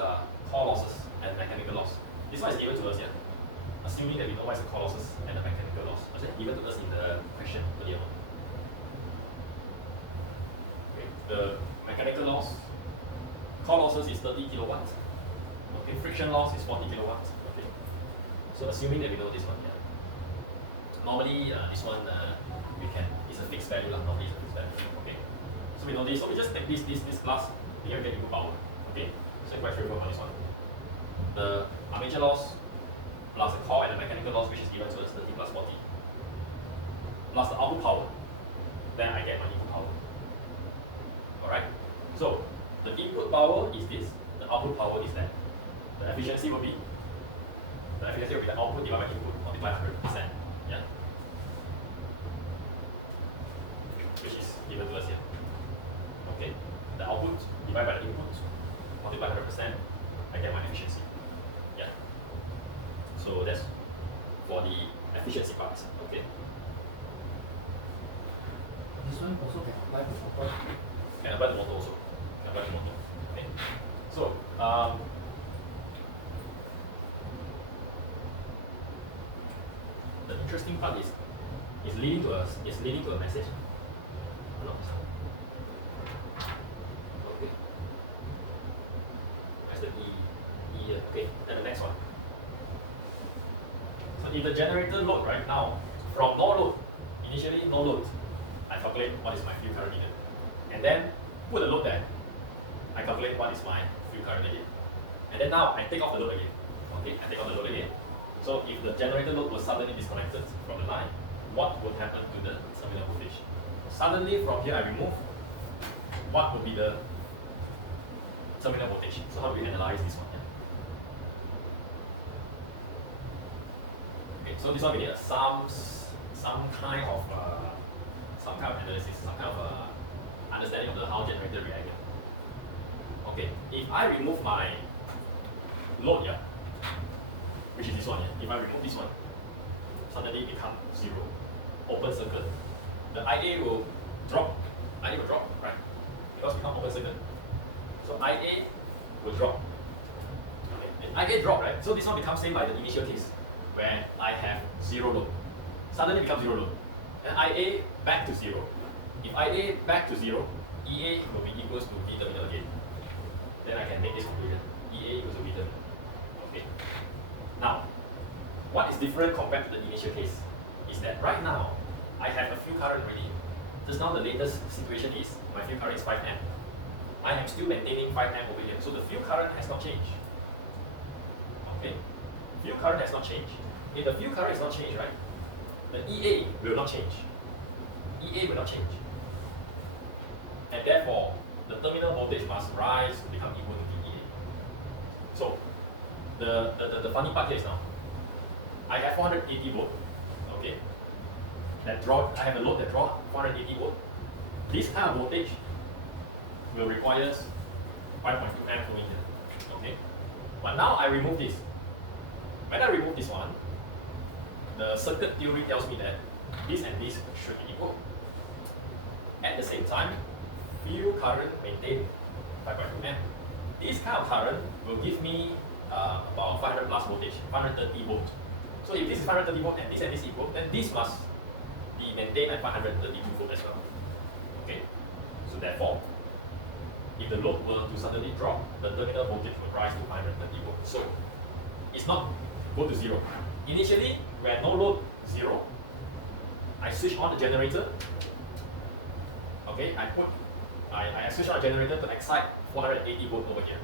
core losses and mechanical loss. This one is given to us here, assuming that we know what is the core losses and the mechanical loss. Was it given to us in the question earlier on? Okay, the mechanical loss, core losses is 30 kilowatts. Okay, friction loss is 40 kilowatts. Okay, so assuming that we know this one, yeah. Normally, this one it's a fixed value, normally it's a fixed value. Okay, so we know this, so we just take this class, here we get input power. Okay, so quite straightforward on this one. The armature loss plus the core and the mechanical loss, which is given to us 30 plus 40, plus the output power, then I get my input power. Alright, so the input power is this, the output power is that. The efficiency will be the output divided by input multiplied 100%. Yeah, which is given to us here. Okay, the output divided by the input multiplied 100%, I get my efficiency. Yeah, so that's for the efficiency part. Okay, This one also can apply to motor. can apply to motor also. Can apply to motor. Okay, so the interesting part is leading to a message. No. Okay. That's the E. Okay. Then the next one. So if the generator load right now from no load, initially no load, I calculate what is my field current needed, and then put the load there. I calculate what is my field current again, and then now I take off the load again. Okay, I take off the load again. So if the generator load was suddenly disconnected from the line, what would happen to the terminal voltage? Suddenly from here I remove, what would be the terminal voltage? So how do we analyze this one? Okay, so this one we need some kind of analysis, some kind of understanding of how generator react. Okay, if I remove my load here, which is this one here, if I remove this one, suddenly it becomes 0, open circuit. The IA will drop, right? Because it becomes open circuit. So IA will drop. Okay. And IA drop, right? So this one becomes same like the initial case, where I have 0 load. Suddenly becomes 0 load. And IA back to 0. If IA back to 0, EA will be equals to V terminal again. Then I can make this conclusion. EA equals to V terminal. Okay. Now, what is different compared to the initial case is that right now I have a field current already. Just now the latest situation is my field current is 5 amp. I am still maintaining 5 amp over here. So the field current has not changed. Okay. Field current has not changed. If the field current is not changed, right? The EA will not change. EA will not change. And therefore, the terminal voltage must rise to become equal to VEA. So, the funny part here is now, I have 480 volt, okay? I have a load that draws 480 volt. This kind of voltage will require 5.2 amp flowing here, okay? But now I remove this. When I remove this one, the circuit theory tells me that this and this should be equal. At the same time, field current maintained 5.2 amp. This kind of current will give me about 500 plus voltage, 530 volt. So if this is 530 volt and this equal, then this must be maintained at 532 volt as well. Okay. So therefore, if the load were to suddenly drop, the terminal voltage will rise to 530 volt. So it's not go to zero. Initially, when no load, zero, I switch on the generator. Okay, I switch on the generator to excite 480 volt over here.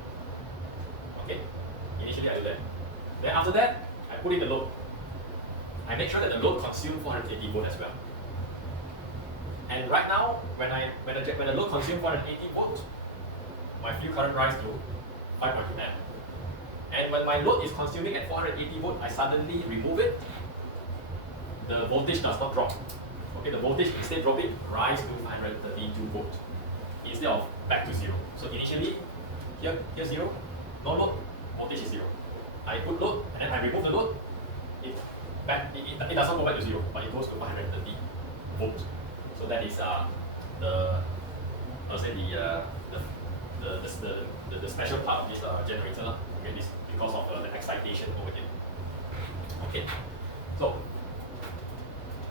Okay, initially I do that. Then after that, I put in the load. I make sure that the load consumes 480 volt as well. And right now, when the load consumes 480 volt, my field current rise to 5.2 amp. And when my load is consuming at 480 volt, I suddenly remove it. The voltage does not drop. Okay, the voltage instead dropping rise to 532 volt instead of back to zero. So initially, here zero, no load, voltage is zero. I put load and then I remove the load. It does not go back to zero, but it goes to 530 volt. So that is the special part of this generator. Okay, this because of the excitation over here. Okay, so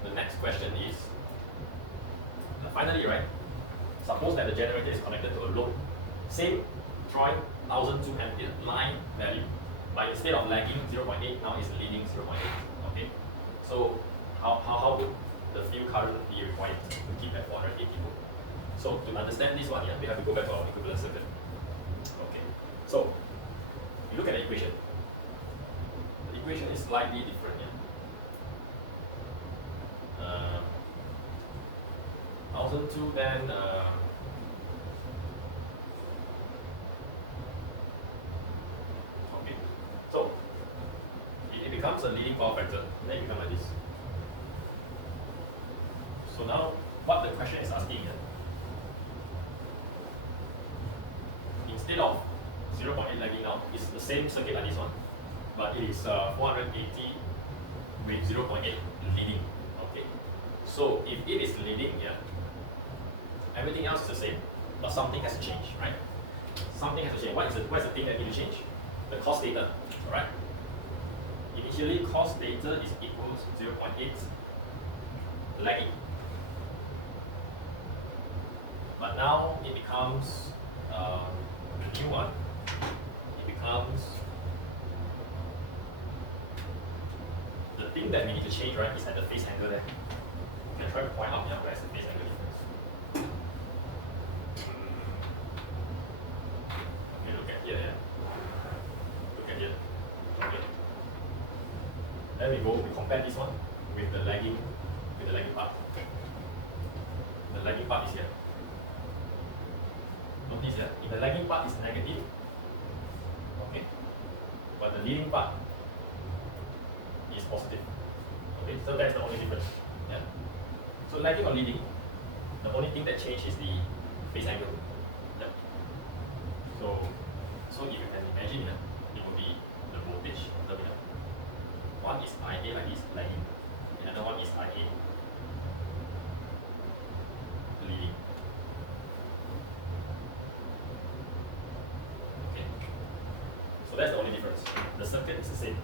the next question is finally, right? Suppose that the generator is connected to a load, same drawing 1002 ampere line value, but instead of lagging 0.8, now it's leading 0.8. Okay, so how would the field current be required to keep at 480 volt? So to understand this one, yeah, we have to go back to our equivalent circuit. Okay, so you look at the equation. The equation is slightly different. Yeah. 1002 then. Okay, so it becomes a leading power factor. Then it becomes like this. So now, what the question is asking here, instead of 0.8 lagging now, it's the same circuit like this one, but it is 480 with 0.8 leading. Okay, so if it is leading here, everything else is the same, but something has to change, right? Something has to change. What is the thing that needs to change? The cos theta, alright? Initially, cos theta is equals 0.8 lagging. But now it becomes the new one. It becomes the thing that we need to change, right? Is at the phase angle there. You can try to point out where's the phase angle difference. Okay, look at here. Yeah. Look at here. Okay. Then we compare this one with the lagging part. The lagging part is here. Notice that if the lagging part is negative, okay, but the leading part is positive. Okay, so that's the only difference. Yeah. So lagging or leading, the only thing that changes is the phase angle. Yeah. So if you can imagine, it will be the voltage terminal. One is IA like this, lagging. The other one is IA, leading. Okay. So that's the only difference. The circuit is the same.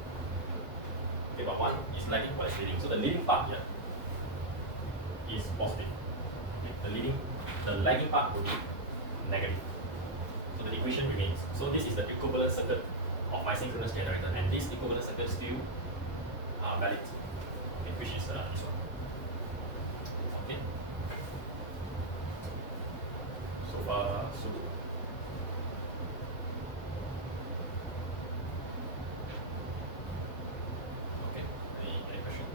Okay, but one is lagging, one is leading. So the leading part here is positive. Okay. The lagging part will be negative. So the equation remains. So this is the equivalent circuit of my synchronous generator, and this equivalent circuit still valid. Okay, which is this one. Okay. So far, so good. Okay. Any question?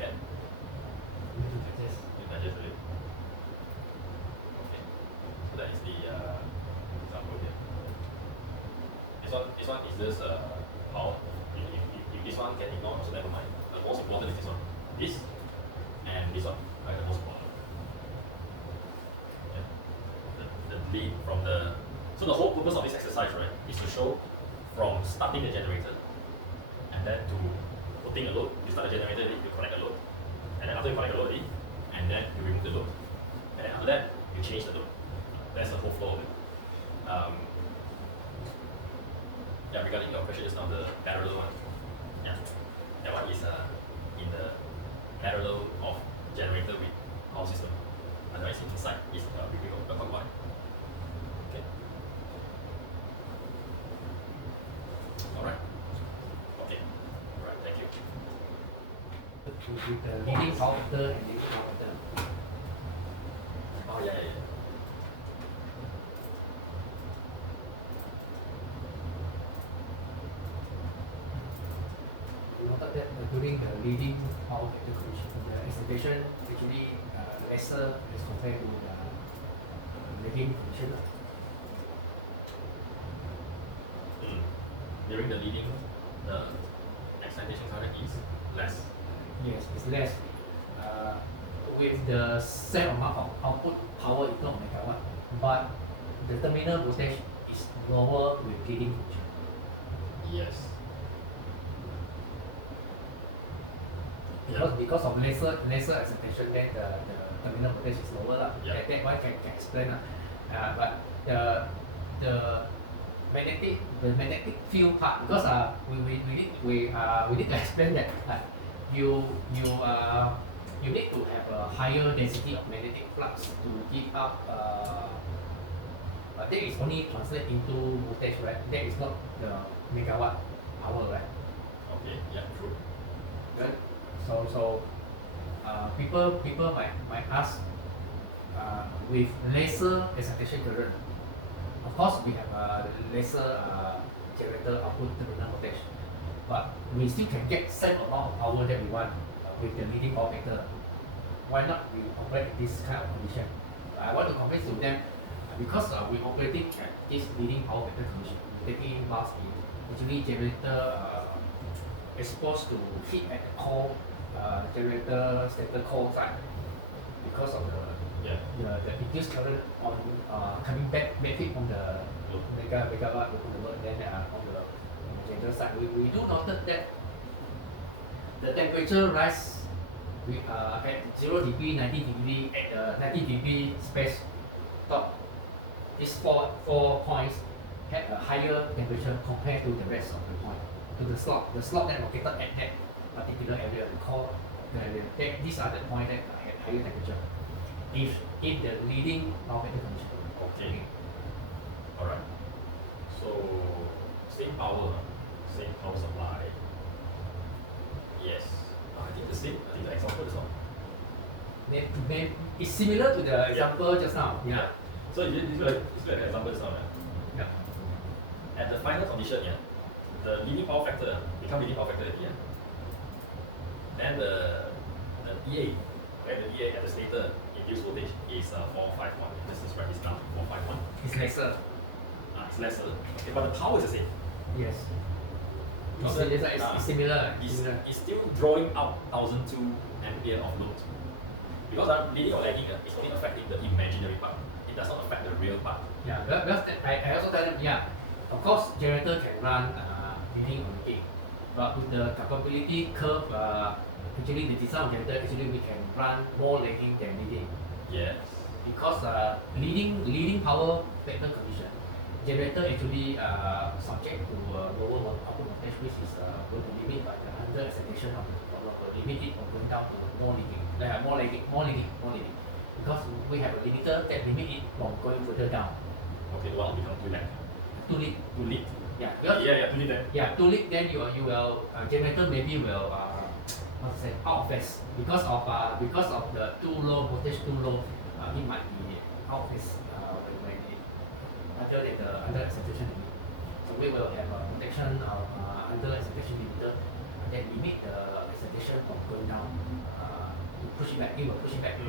Yeah. You digest it. Okay. So that is the example here. This one is just power. If this one can ignore, also never mind. The most important is this one. This and this one, right? The most important. Yeah. The basically from the, so the whole purpose of this exercise, right, is to show from starting the generator and then to putting a load. You start the generator, you connect the load, and then after you connect the load, and then you remove the load, and then after that you change the load. That's the whole flow of it. Yeah, regarding your question just now, the parallel one, yeah, that one is in the parallel of generator with power system. Otherwise, inside is a clockwise. Okay. All right. Okay. All right. Thank you. With the leading power factor and leading power factor. Oh yeah, yeah, yeah. Noted that during the leading power factor condition, the excitation actually lesser as compared to the lagging condition. During the leading, the excitation current is less. Yes, it's less. With the set amount of output power in terms of megawatt, but the terminal voltage is lower with leading condition. Yes. Because of lesser excitation, then the terminal voltage is lower lah. Yeah. That one can explain lah. But the magnetic field part, because we need to explain that you need to have a higher density of magnetic flux to give up that is only translate into voltage, right? That is not the megawatt hour, right? Okay. Yeah. True. Right? So people might ask with lesser excitation current, of course we have lesser generator output terminal voltage, but we still can get same amount of power that we want with the leading power factor. Why not we operate in this kind of condition? I want to convince to them because we operating at this leading power factor condition, taking bus in actually generator exposed to heat at the core, generator stator core side because of the induced current on coming back feed from the megawatt from the load, then on the generator side. We do noted that the temperature rise at 0 degree, 90 degree, at the 90 degree space top. These four points had a higher temperature compared to the rest of the point, to the slot. The slot that located at that particular area, the core area. These are the points that had higher temperature. If the leading power factor condition. Okay. All right. So same power supply. Yes. I think the same. I think the example is on. It's similar to the example just now. Yeah. So you look at the example just now. Yeah. At the final condition, the leading power factor become leading power factor at the end. Then the EA, right? The EA at the stator induced voltage is 451. Let's just write this down. 451. It's lesser. It's lesser. Okay, but the power is the same. Yes. It's similar. It's still drawing out 1002 ampere of load. Because leading or lagging is only affecting the imaginary part. It does not affect the real part. Yeah, because I also tell them, of course generator can run leading or lagging, but with the capability curve, actually the design of generator actually we can run more lagging than leading. Yes. Because leading power factor condition, generator actually subject to lower output voltage, which is will be limited by the under excitation of the controller, will limit it from going down to more lagging. Because we have a limiter that limit it from going further down. Okay, the one become too lag. Too lead. Too lead. Yeah. Because, too lead then. yeah, too lead, then you will generator maybe will what's that, out of phase because of the too low voltage, too low. It might be out of phase when it other than the under excitation limit. So we will have a protection of under excitation limiter that limit the excitation from going down. To push it back, it will push it back.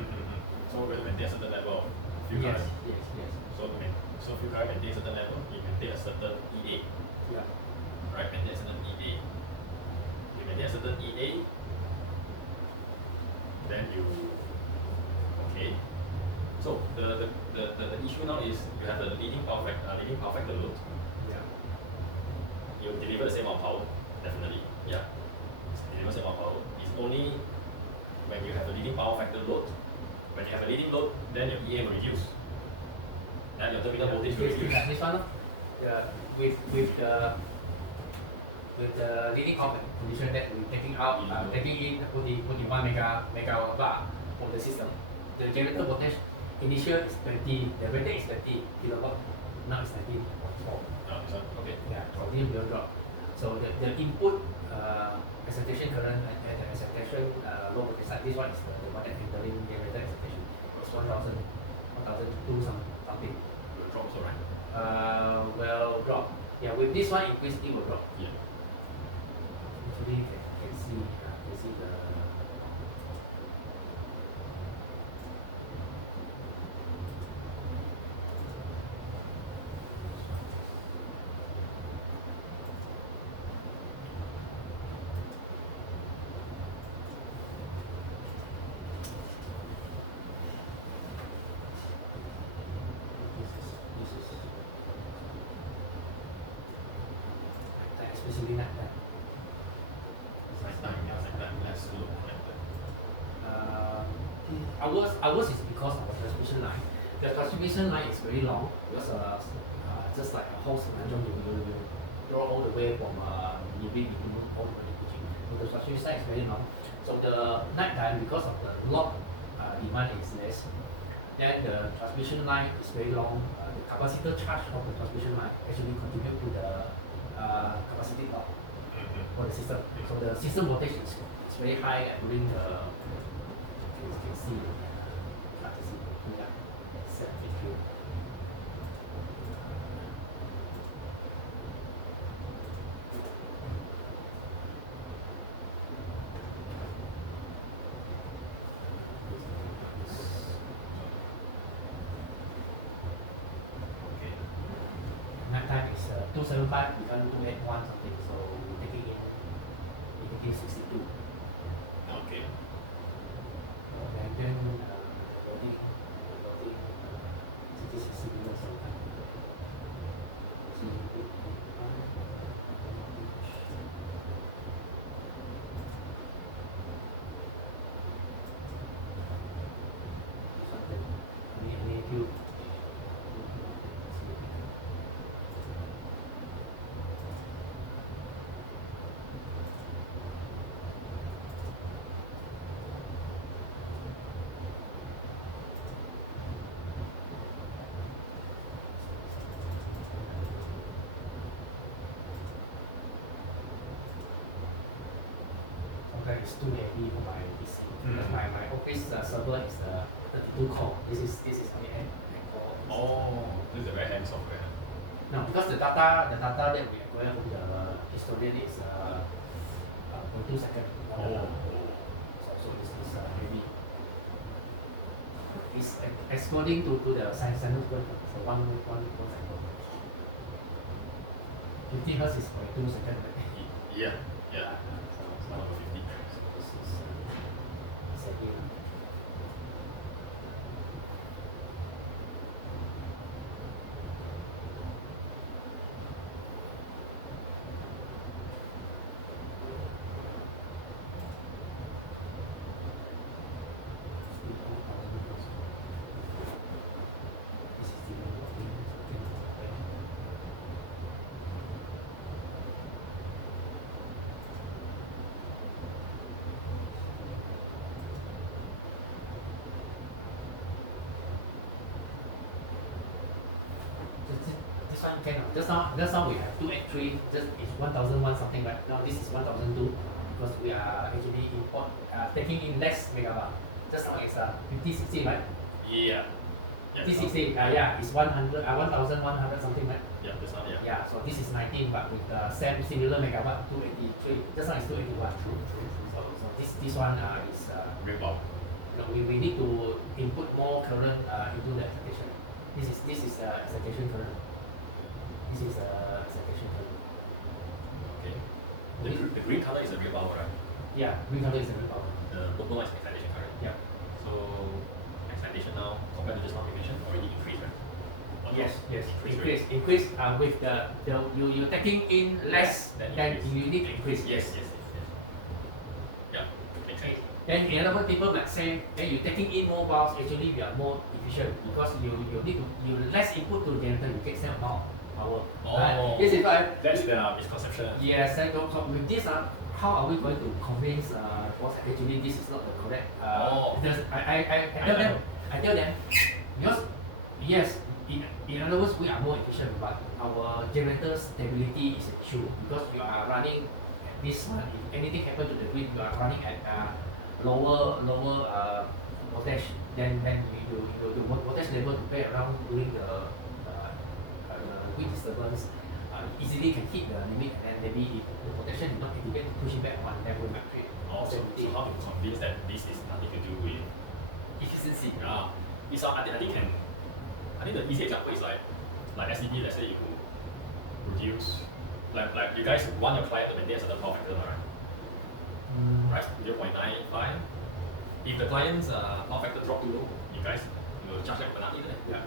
So when maintain a certain level of fuel Yes. current. So fuel current maintain a certain level, you maintain a certain EA. Yeah. Right, maintain a certain EA. You maintain a certain EA, then you okay. So the issue issue now is you have the leading power factor load. Yeah. You deliver the same amount of power, definitely. Yeah. Deliver the same amount of power. It's only when you have a leading power factor load. When you have a leading load, then your EA will reduce. And your terminal voltage will reduce. This one, yeah, with the leading power condition that we're taking out, taking in, putting 1 megawatt of the system. The generator voltage initial is 20, the rated is 20 kilowatt, now it's 19.4. This one, okay. Yeah, so this will drop. So the input excitation current and the excitation low voltage side, this one is the one that entering generator excitation. It's 1002 something. Will drop also, right? Will drop. Yeah, with this one increase, it will drop. Yeah. Actually, can see the. Especially that. Let's look at Ours is because of the transmission line. The transmission line is very long because just like a hose, you draw all the way from Nibin all the way to Kuching. So the transmission line is very long. So the night time, because of the load demand is less, then the transmission line is very long. The capacitor charge of the transmission line actually contribute to the capacity loss for the system. So the system voltage is very high during the you can see set PQ. Night time is 275, we can 281 something, so we're taking in 62. Okay. And then loading 60 minutes sometime. Any view? Sometimes it's too heavy for my PC. Because my office server is the 32 core. This is only 8 core. Oh, this is a very heavy software. No, because the data that we acquire from the historian is 0.2 seconds. So this is heavy. It's according to the science square. So one cycle. 50 hertz is 0.2 seconds. Yeah. So it's not over 50. This is heavy. This one can just now we have 283, just it's 1001 something, right? Now this is 1002 because we are actually taking in less megawatt. Just now it's 5060, right? Yeah. 5060, yeah, it's 1100 something, right? Yeah, this one, yeah. Yeah, so this is 19, but with the same similar megawatt 283. Just now is 281. So this one is Real power. we need to input more current into the excitation. This is excitation current. This is excitation current. Okay. The green color is a real power, right? Yeah, green color is the real power. The purple one is excitation current. Yeah. So excitation now compared to just now you mentioned already increased, right? Yes, Increase increase with the you taking in less Then than increase. you need to increase. Yes. Yeah, makes sense. Then in other words, people might say, then you taking in more valves, actually we are more efficient because you need to you less input to the generator, you get same amount of power. Oh. Yes, if I That's the misconception. yes, and so with this how are we going to convince boss actually this is not the correct because I tell them because yes in other words we are more efficient but our generator stability is an issue because you are running at this one if anything happen to the grid you are running at lower voltage then the voltage level to play around during the grid disturbance easily can hit the limit and then maybe if the protection is not activated to push it back one then we might create So how to convince that this is nothing to do with efficiency. yeah. I think the easy example is like SDB, let's say you produce like you guys want your client to maintain a certain power factor, right? Right? 0.95. If the client's power factor drop too low, you guys will charge them penalty there. Yeah.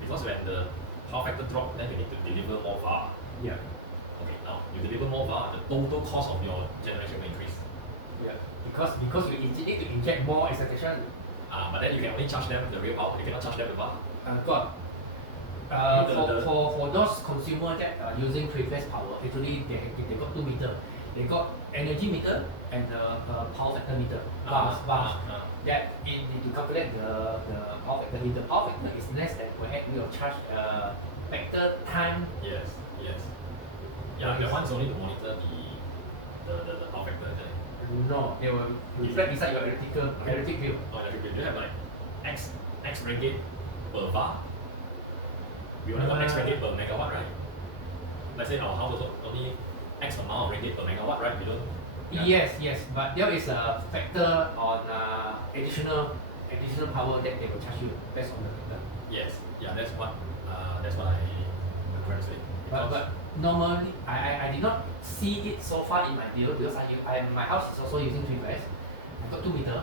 Because when the power factor drop, then you need to deliver more VAR. Yeah. Okay, now you deliver more VAR, the total cost of your generation will increase. Yeah. Because you need to inject more excitation. But then you can only charge them the real power, you cannot charge them the VAR. Got. For those consumers that are using three-phase power, actually they got 2 meter. They got energy meter and power factor meter. That to calculate the power factor. If the power factor is less than 0.8, we will charge factor time. Yes. Yeah, that one's only to monitor the power factor. No, they will reflect inside your electric bill. Electric bill. You have like X ringgit per VAR. We only got X ringgit per megawatt, right? Let's say our house also only X amount of ringgit per megawatt, right? We don't. Yeah. Yes, but there is a factor on additional power that they will charge you based on the factor. Yes, yeah, that's what I'm trying to say. But normally, I did not see it so far in my bill because my house is also using 3-phase. I got 2 meter,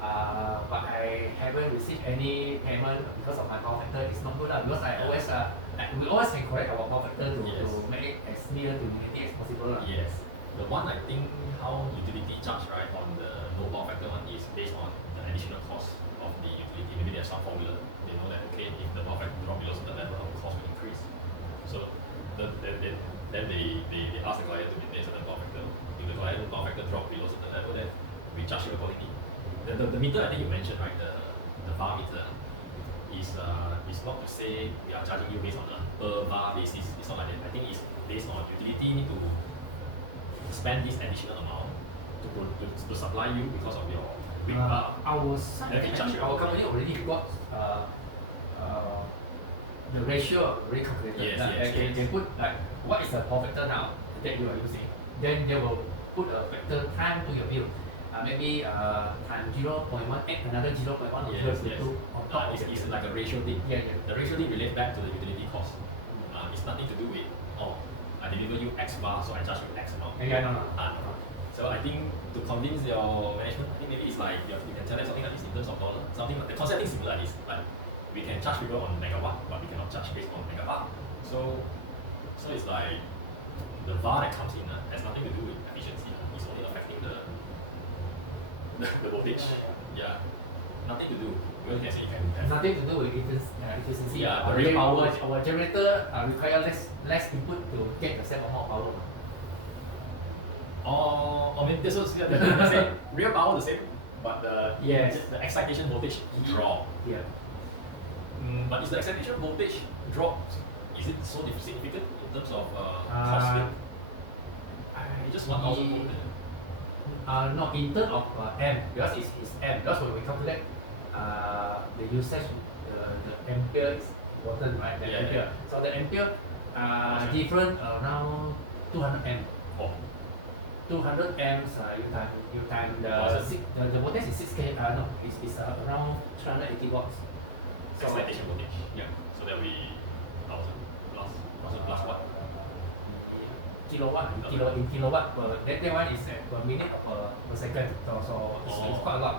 but I haven't received any payment because of my power factor. It's not good because I always we always can correct our power factor to make it as near to unity as possible. Yes, the one I think how utility charge right on the low power factor one is based on the additional cost of the utility. Maybe there's some formula. They know that okay, if the power factor drop below certain level, our cost will increase. So then they ask the client to maintain a certain power factor. If the client power factor drop below certain level, then we charge you accordingly. The meter I think you mentioned right, the VAR meter is not to say we are charging you based on a per VAR basis. It's not like that. I think it's based on utility need to spend this additional amount to supply you because of your big VAR. Our company already got the ratio already calculated. They put like what is the power factor now that you are using. Then they will put a factor time to your bill. Maybe times 0.1 add another 0.1 or 0.2 on top. It's like a ratio thing. Yeah. The ratio thing relates back to the utility cost. It's nothing to do with I deliver you X VAR, so I charge you X amount. No. So I think to convince your management, I think maybe it's like you can tell them something like this in terms of dollar. The concept is similar like this. Like we can charge people on megawatt, but we cannot charge based on megawatt. So it's like the VAR that comes in has nothing to do with efficiency. It's only affecting the voltage. Yeah, nothing to do. You only can say you can have nothing to do with efficiency. Yeah, the real power. Our generator require less input to get the same amount of power. I mean, this was the same. Real power the same, but the excitation voltage drop. Yeah. But is the excitation voltage drop? Is it so significant in terms of cost? It's just 1,000 volt. No, in terms of amp, because it's amp. Because when we calculate the usage, the ampere is important, right? The ampere. Yeah. So the ampere different around 200 amp. 200 amps. You time the voltage is 6k. No, it's around 380 watts. So excitation voltage. Yeah. So that will be 1,000 plus what? Kilowatt in kilowatt that one is per minute or per second. So it's quite a lot.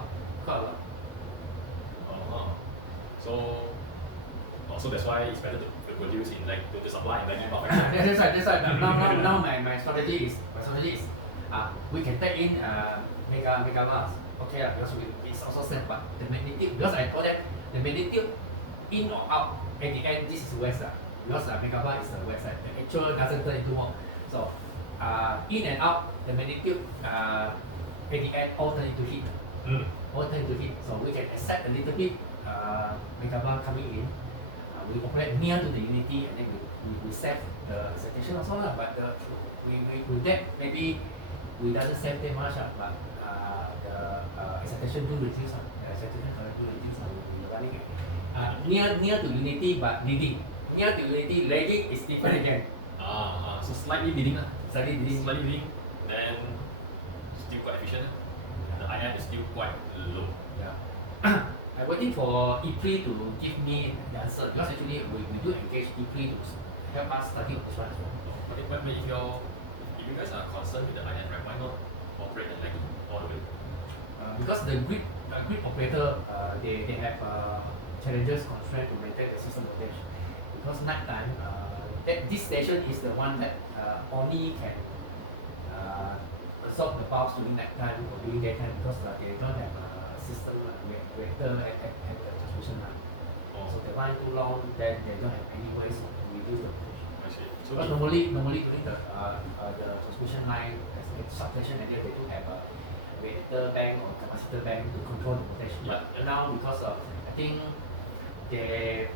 So So that's why it's better to produce in like to supply in lagging power factor. That's right. Now my strategy is we can take in megawatts. Okay, because it's also said, but the magnitude, because I told that the magnitude in or out at the end, this is west because megawatt is the west side. The actual doesn't turn into more. So in and out, the magnitude at the end all turn into heat. All turn into heat. So we can accept a little bit megawatt coming in. We operate near to the unity and then we set the excitation also lah. But we with that maybe we doesn't save that much but the excitation do reduce the excitation current do reduce we're running near to unity but leading. Near to unity, lagging is different again. So slightly leading Slightly leading. Slightly leading, then still quite efficient. The IF is still quite low. Yeah. I'm waiting for E3 to give me the answer because actually we do engage E3 to help us study on this one as well. But if you guys are concerned with the IF, right, why not operate the lagging all the way? Because the grid operator they have challenges constraint to maintain the system voltage. Because nighttime, this station is the one that only can absorb the pulse during nighttime or during daytime because they don't have a system reactor at the transmission line. So the line too long, then they don't have any ways to reduce the voltage. I see. So Because normally during the transmission line, as substation area, they do have a reactor bank or capacitor bank to control the voltage. But now because of I think the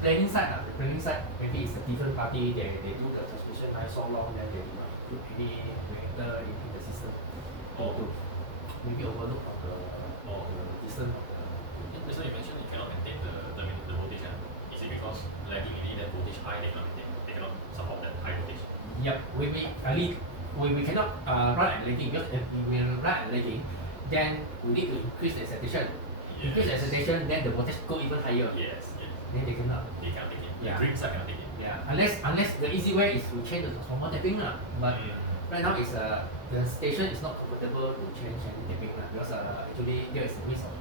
planning side maybe it's a different party. They do the transmission line so long then they do not include any reactor in the system. To maybe overlook on the distance of the. Just now you mentioned you cannot maintain the voltage. Is it because lagging you need that voltage high, they cannot support that high voltage? Yep, we cannot run at lagging because if we run at lagging, then we need to increase the excitation. Increase the excitation, then the voltage go even higher. Yes. Then they cannot. They cannot take it. Yeah. The green side cannot take it. Yeah, unless the easy way is to change the transformer tapping lah. But right now is the station is not comfortable to change any tapping lah because actually there is a risk of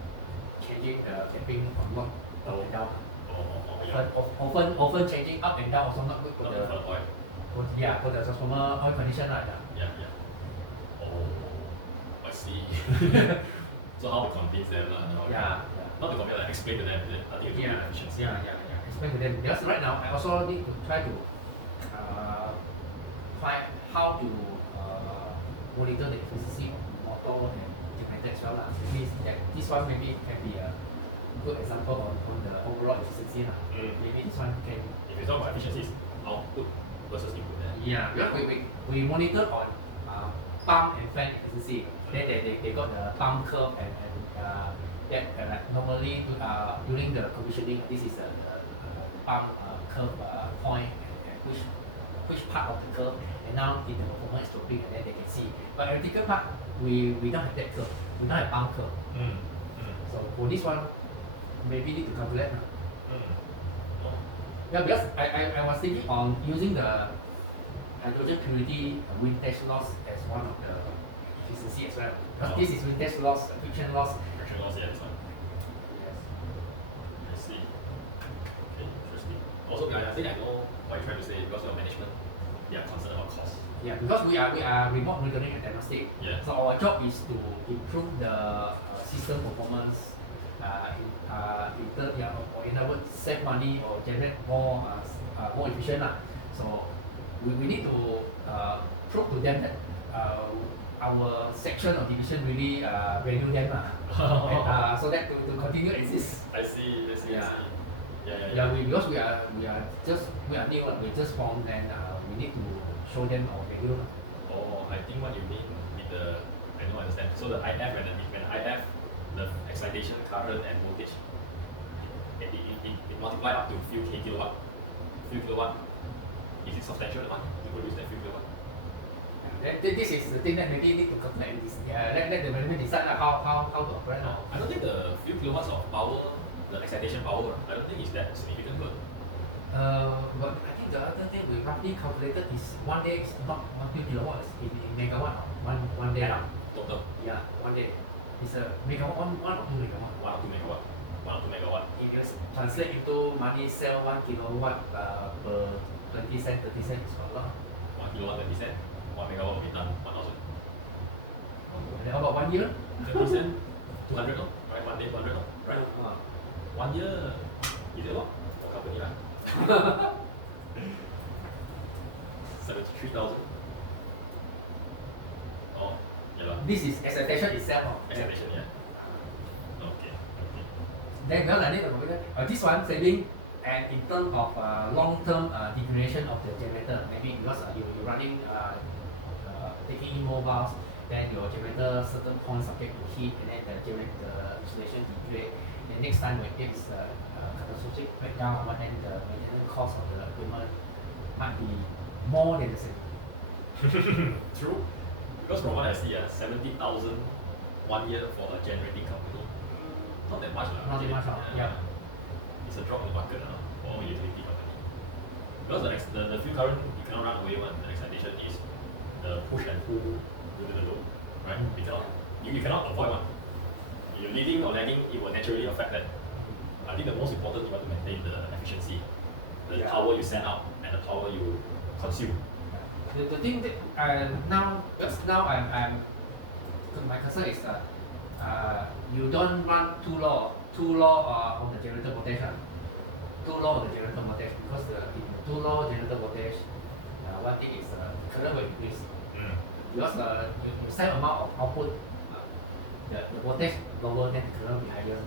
changing the tapping from not up and down. Yeah. Often changing up and down also not good for Not the for the oil. for the transformer oil condition lah. Yeah. Oh, I see. So how to convince them lah? Yeah. Not to convince, like explain to them. I think it's Yeah. efficiency. Explain to them because right now I also need to try to find how to monitor the efficiency of motor and generator as well lah. This one maybe can be a good example on the overall efficiency lah. Maybe this one can. If it's not about efficiency, it's output versus input. Yeah, because we monitor on pump and fan efficiency. Then they got the pump curve and that normally during the commissioning, this is the pump curve point and which part of the curve, and now in the performance dropping, and then they can see. But electrical part, we don't have that curve. We don't have pump curve. So for this one, maybe need to calculate. Yeah, because I was thinking on using the hydrogen purity windage loss as one of the efficiency as well. Because this is windage loss, friction loss. Friction loss, yeah, this one. Yes. I see. Okay, interesting. Also, I think I know what you're trying to say because of management, they are concerned about cost. Yeah, because we are remote monitoring and diagnostic. Yeah. So our job is to improve the system performance. Or in other words, save money or generate more efficient lah. So we need to prove to them that our section or division really value them lah. And, so that to continue exist. I see. Yeah. Yeah. Because we are new, we just formed, and we need to show them our value. Oh, I think what you mean with I don't understand. So the IF when IF the excitation, current and voltage, it multiply up to few kilowatt. Is it substantial enough to produce that few kilowatt? This is the thing that maybe need to calculate this. Let the management decide how to operate. I don't think the few kilowatts of power, the excitation power, I don't think it's that significant. But I think the other thing we roughly calculated is one day is not 1 kilowatts in megawatt. One day. Total. Yeah, one day. It's a megawatt, one or 2 megawatt. 1 or 2 megawatt. if you translate into money, sell 1 kilowatt per 20 cent, 30 cent is quite a lot. 1 kilowatt 30 cent, 1 megawatt will be done 1,000. Then how about 1 year? 30 cent, 200, no? Right? 1 day, 200, no? Right? 1 year, is it a lot for company, right? 73,000. Oh, yeah, lah. This is expectation itself. Expectation, yeah. Okay, okay. Then well, I need to calculate. This one saving, and in terms of long-term duration of the generator, maybe because you're running taking in mobiles, then your generator certain points subject to heat, and then the installation degrade. Then next time when it's catastrophic breakdown, then the maintenance cost of the equipment might be more than the same. True. Because from what I see, 70,000 1 year for a generating company, not that much. Not that much, yeah. It's a drop in the bucket for a utility company. Because the fuel current, you cannot run away one. The expectation is the push and pull with the load, right? You cannot avoid one. You're leading or lagging, it will naturally affect that. I think the most important you want to maintain the efficiency, the power you send out and the power you consume. The thing that now, because now my concern is you don't run two law on the generator voltage. Two law on the generator voltage, because in two law generator voltage, one thing is current will increase. Because you same amount of output, the voltage lower, then the current will be higher.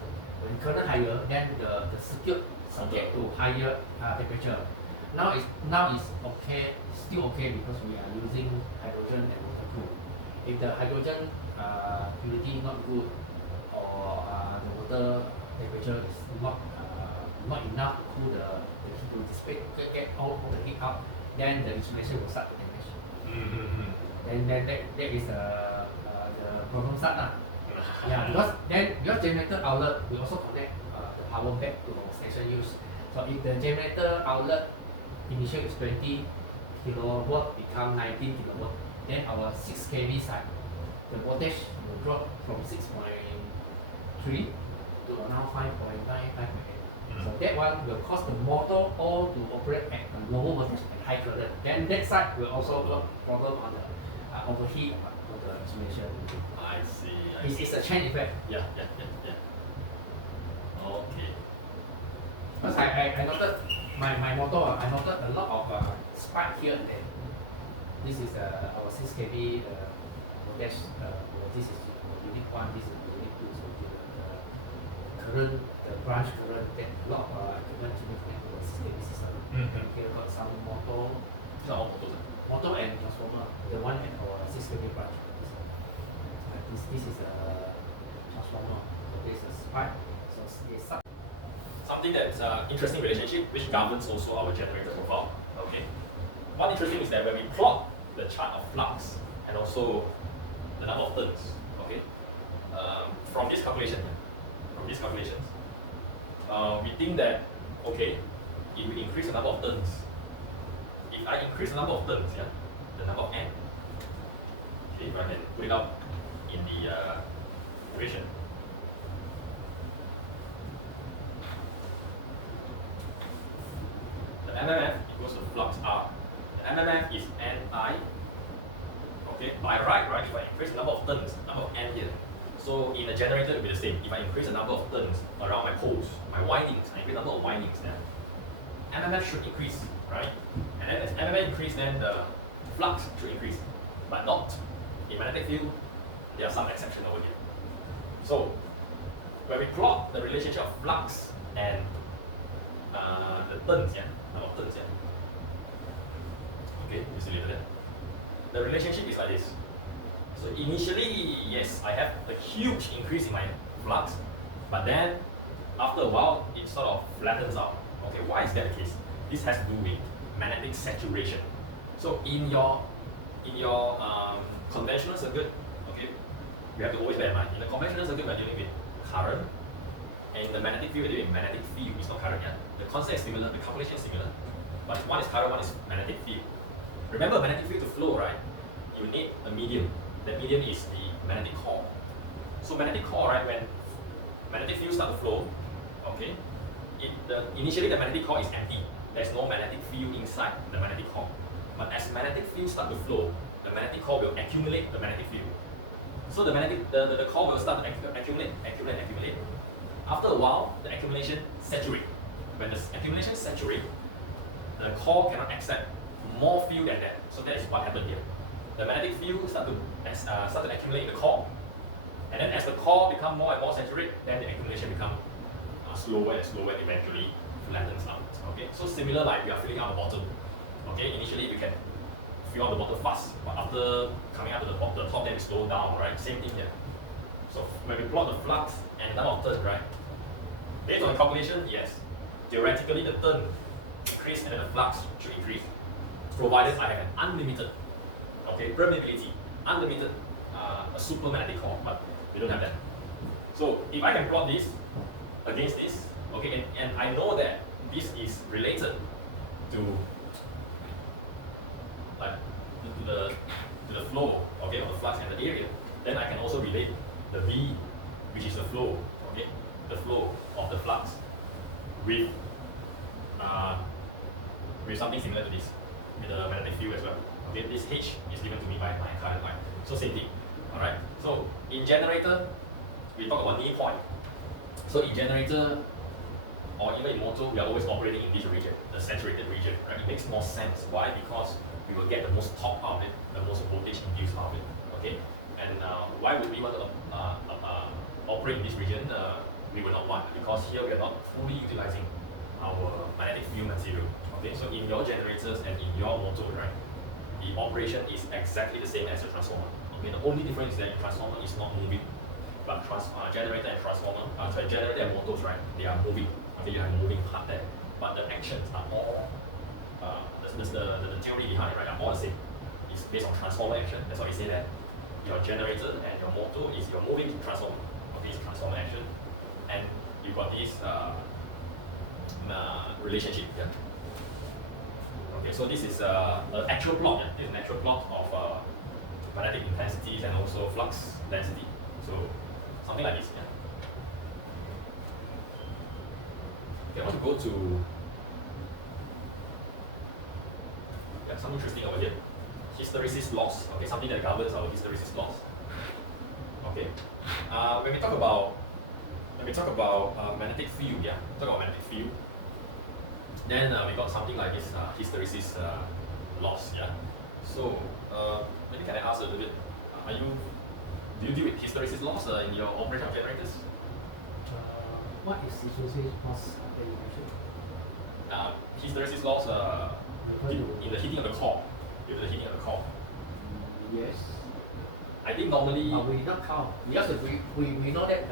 When current higher, then the circuit subject to higher temperature. Now it's okay, still okay, because we are using hydrogen and water cool. If the hydrogen purity not good, or the water temperature is not enough to cool the heat to dissipate, get all the heat out, then the insulation will start to damage. Then that is the problem start. Yeah, because generator outlet will also connect the power back to our station use. So if the generator outlet initial is 20 kilowatt become 19 kilowatt, then our 6 kV side, the voltage will drop from 6.3 to around 5.9, 5.8. So that one will cause the motor all to operate at a lower voltage and high current. Then that side will also have problem on the overheat of the insulation. I see. It's a chain effect. Yeah. Okay. Because I noted my motor, I noted a lot of spike here and there. This is our 6 kV voltage. This is unit 1, this is unit 2. So the current, the branch current, then a lot of equipment to connect to the 6 kV system. Here got some motor and transformer. The one at our 6 kV branch. This is a transformer. This is spike. So it's something that's interesting relationship which governs also our generator profile. Okay. One interesting is that when we plot the chart of flux and also the number of turns, okay, from this calculation, we think that okay, if we increase the number of turns, if I increase the number of turns, the number of n, okay, if I can put it out in the equation. The MMF equals to flux R. The MMF is Ni. Okay, by right, if I increase the number of turns, number of N here. So in a generator, it will be the same. If I increase the number of turns around my poles, my windings, I increase the number of windings, then MMF should increase, right? And then as MMF increase, then the flux should increase, but not. In magnetic field, there are some exceptions over here. So when we plot the relationship of flux and the turns, number of turns, okay, you see later. The relationship is like this. So initially, yes, I have a huge increase in my flux, but then after a while, it sort of flattens out. Okay, why is that the case? This has to do with magnetic saturation. So in your conventional circuit, okay, you have to always bear in mind. In the conventional circuit, we are dealing with current, and in the magnetic field, we're dealing with magnetic field. It's not current yet. The concept is similar, the calculation is similar, but one is current, one is magnetic field. Remember, magnetic field to flow, right? You need a medium. That medium is the magnetic core. So magnetic core, right? When magnetic field start to flow, okay, initially the magnetic core is empty. There's no magnetic field inside the magnetic core. But as magnetic fields start to flow, the magnetic core will accumulate the magnetic field. So the core will start to accumulate. After a while, the accumulation saturates. When the accumulation saturates, the core cannot accept more field than that. So that is what happened here. The magnetic field start to accumulate in the core, and then as the core become more and more saturated, then the accumulation become slower and slower, eventually flattens out. Okay, so similar like we are filling out the bottle. Okay, initially we can fill out the bottle fast, but after coming up to the top, then we slow down, right? Same thing here. So when we plot the flux and the number of turns, right? Based on the calculation, yes, theoretically the turn increase and then the flux should increase, provided I have an unlimited, okay, permeability, unlimited a super magnetic core, but we don't have that. So if I can plot this against this, okay, and I know that this is related to like to the flow, okay, of the flux and the area, then I can also relate the V, which is the flow, okay, the flow of the flux with something similar to this, with the magnetic field as well. Okay, this H is given to me by my current line. So same thing. Alright. So in generator, we talk about knee point. So in generator or even in motor, we are always operating in this region, the saturated region. Right? It makes more sense. Why? Because we will get the most torque out of it, the most voltage induced out of it. Okay. And why would we want to operate in this region? We will not want, because here we are not fully utilizing our magnetic field material. Okay. So in your generators and in your motor, right, the operation is exactly the same as a transformer. Okay. The only difference is that transformer is not moving, but generator and transformer, generator and motors, right, they are moving. Okay, you have a moving part there, but the actions are all the theory behind it, right, are all the same. It's based on transformer action. That's why we say that your generator and your motor is your moving transformer. Okay, it's transformer action, and you got this relationship here. Okay, so this is an actual plot. Yeah? This is an actual plot of magnetic intensities and also flux density. So something like this. Yeah. Okay, I want to go to something interesting over here. Hysteresis loss. Okay, something that governs our hysteresis loss. Okay. When we talk about magnetic field, yeah, talk about magnetic field. Then we got something like this hysteresis loss. Yeah. So maybe can I ask a little bit? Do you deal with hysteresis loss in your operation of generators? What is hysteresis loss that you mentioned? Hysteresis loss in the heating of the core. If the heating of the core. Yes. I think normally. We did not count because we know that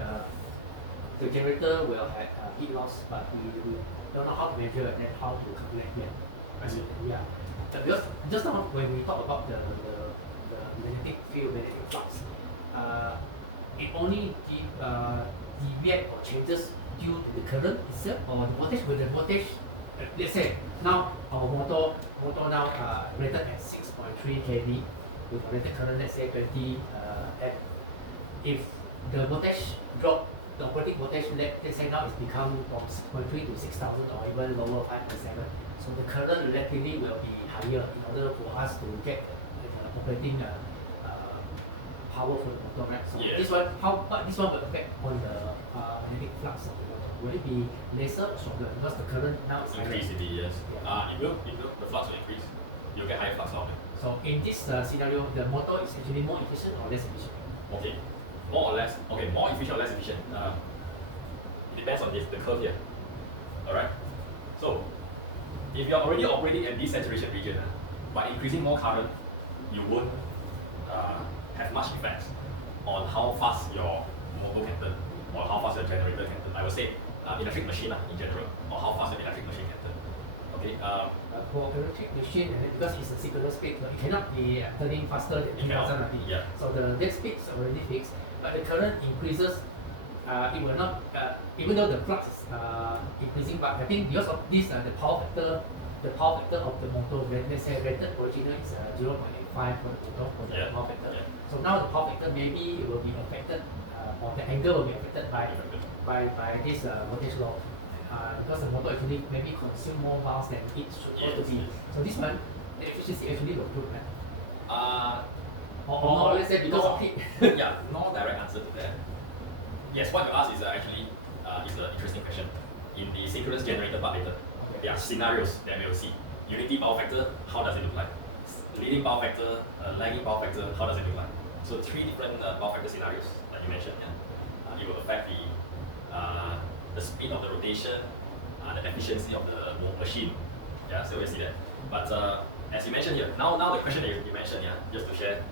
the generator will have heat loss, but we don't know how to measure and how to calculate it. I see. Yeah. Because just now when we talk about the magnetic field, magnetic flux, it only deviate or changes due to the current itself or the voltage. With the voltage, let's say now our motor now rated at 6.3 kV with rated current, let's say 20 amp. If the voltage drop, the operating voltage, let's say now it's become from 6.3 to 6,000 or even lower 5.7. So the current relatively will be higher in order for us to get the operating power for the motor, right? So yes. This one will affect on the magnetic flux of the motor. Will it be lesser or stronger? Because the current now is increase higher. it, yes. Yeah. It will. The flux will increase. You'll get higher flux out of it. So in this scenario, the motor is actually more efficient or less efficient? Okay. More or less. Okay, more efficient or less efficient. It depends on the curve here. Alright? So if you're already operating at this saturation region, by increasing more current, you won't have much effect on how fast your motor can turn or how fast your generator can turn. I would say electric machine in general, or how fast an electric machine can turn. Okay. For electric machine, because it's a synchronous speed, it cannot be turning faster than 3,000 RPM. Yeah. So the dead speed is already fixed, but the current increases. It will not, even though the flux is increasing, but I think because of this, the power factor of the motor, let's say rated original is 0.85 for the motor for the power factor. Yeah. So now the power factor maybe it will be affected, or the angle will be affected by this voltage loss. because the motor actually maybe consume more valves than it should Yes, to be. yes. So this one, the efficiency actually will improve, right? Uh, Or let's say because no, of heat. yeah, no direct answer to that. Yes, what you ask is actually is an interesting question. In the synchronous generator part later, there are scenarios that we will see. Unity power factor, how does it look like? Leading power factor, lagging power factor, how does it look like? So three different power factor scenarios that you mentioned. Yeah, it will affect the speed of the rotation, the efficiency of the machine. Yeah, so we'll see that. But as you mentioned here, now the question that you mentioned, yeah, just to share,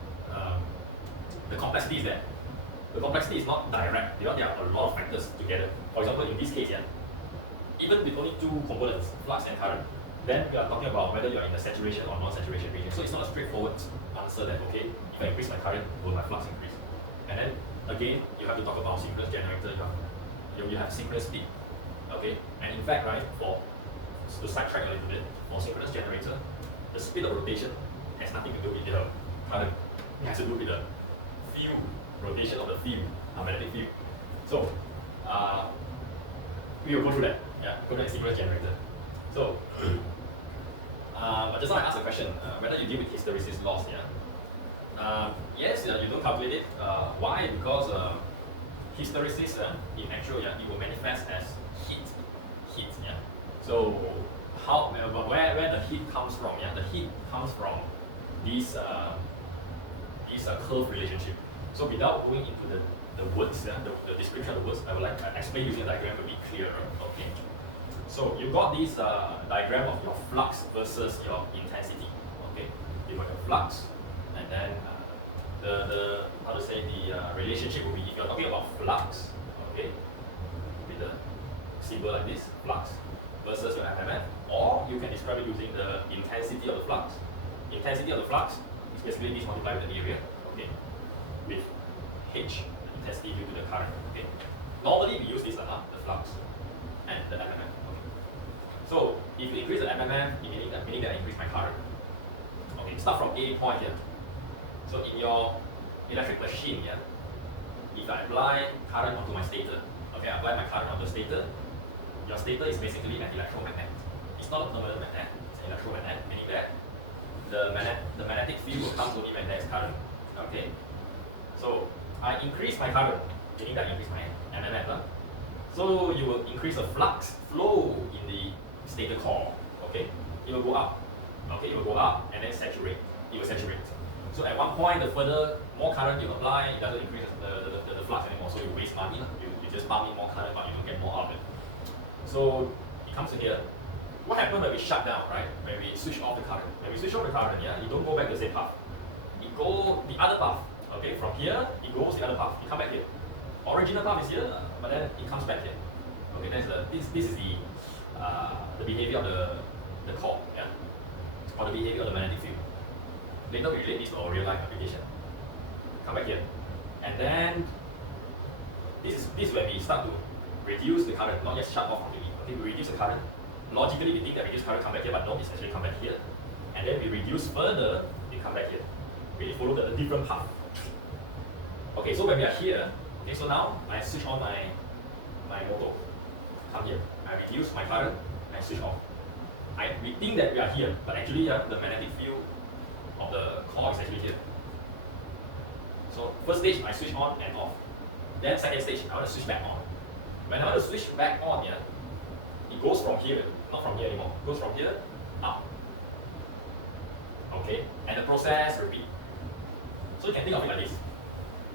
the complexity is there. The complexity is not direct. There are a lot of factors together. For example, in this case, yeah, even with only two components, flux and current, then we are talking about whether you are in the saturation or non-saturation region. So it's not a straightforward answer that, okay, if I increase my current, will my flux increase? And then again, you have to talk about synchronous generator, you have synchronous speed. Okay? And in fact, right, to sidetrack a little bit, for synchronous generator, the speed of rotation has nothing to do with the current. It has to do with the field, rotation of the field, magnetic field. So we will go through that. Yeah, go to the synchronous generator. So but just now I asked a question, whether you deal with hysteresis loss, yeah? Yes, you don't calculate it. Why? Because hysteresis, in actual, yeah, it will manifest as heat, yeah. So where the heat comes from? Yeah, the heat comes from this curve relationship. So without going into the words, yeah, the description of the words, I would like to explain using a diagram to be clearer. Okay. So you got this diagram of your flux versus your intensity. Okay, you got your flux, and then the relationship will be, if you're talking about flux, okay, with the symbol like this, flux versus your MMF, or you can describe it using the intensity of the flux. Intensity of the flux is basically this multiplied with the area, okay, with H, the intensity due to the current. Okay, normally we use this the flux and the MMF. So if you increase the MMF, meaning that I increase my current. Okay, start from A point here. So in your electric machine, yeah, if I apply current onto my stator, okay, I apply my current onto the stator, your stator is basically an electromagnet. It's not a permanent magnet, it's an electromagnet, meaning that the magnetic field will come to me when there is current. Okay. So I increase my current, meaning that I increase my MMF. So you will increase the flux flow in the stator core. Okay, it will go up. Okay, it will go up and then saturate. It will saturate. So at one point, the more current you apply, it doesn't increase the flux anymore. So you waste money. You just pump in more current, but you don't get more out of it. So it comes to here. What happens when we shut down, right? When we switch off the current. When we switch off the current, yeah, you don't go back the same path. It go the other path. Okay, from here it goes the other path. You come back here. Original path is here, but then it comes back here. Okay, this is the behavior of the core, yeah, or the behavior of the magnetic field. Later we relate this to our real life application. Come back here, and then this is when we start to reduce the current, not just shut off completely. Okay, we reduce the current. Logically, we think that reduce current come back here, but no, it's actually come back here. And then we reduce further, it come back here. We follow the different path. Okay, so when we are here, okay, so now I switch on my motor. Come here. I reduce my current and switch off. We think that we are here, but actually the magnetic field of the core is actually here. So first stage I switch on and off. Then second stage I want to switch back on. When I want to switch back on, yeah, it goes from here, not from here anymore. It goes from here up. Okay, and the process repeat. So you can think of it like this.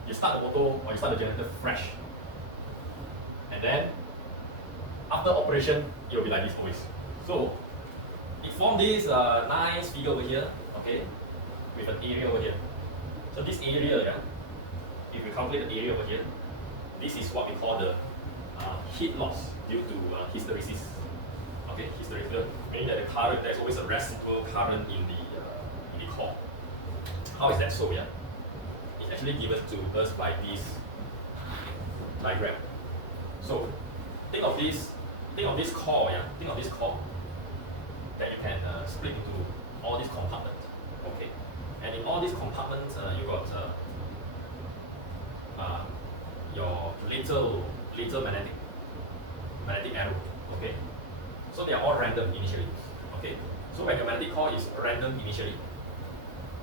You start the motor or you start the generator fresh. And then after operation, it will be like this always. So it formed this nice figure over here, okay, with an area over here. So this area, yeah, if we calculate the area over here, this is what we call the heat loss due to hysteresis. Okay, hysteresis meaning that the current, there's always a residual current in the core. How is that so? Yeah, it's actually given to us by this diagram. So think of this core, yeah. Think of this core that you can split into all these compartments. Okay, and in all these compartments, you got your little magnetic arrow. Okay, so they are all random initially. Okay, so when your magnetic core is random initially,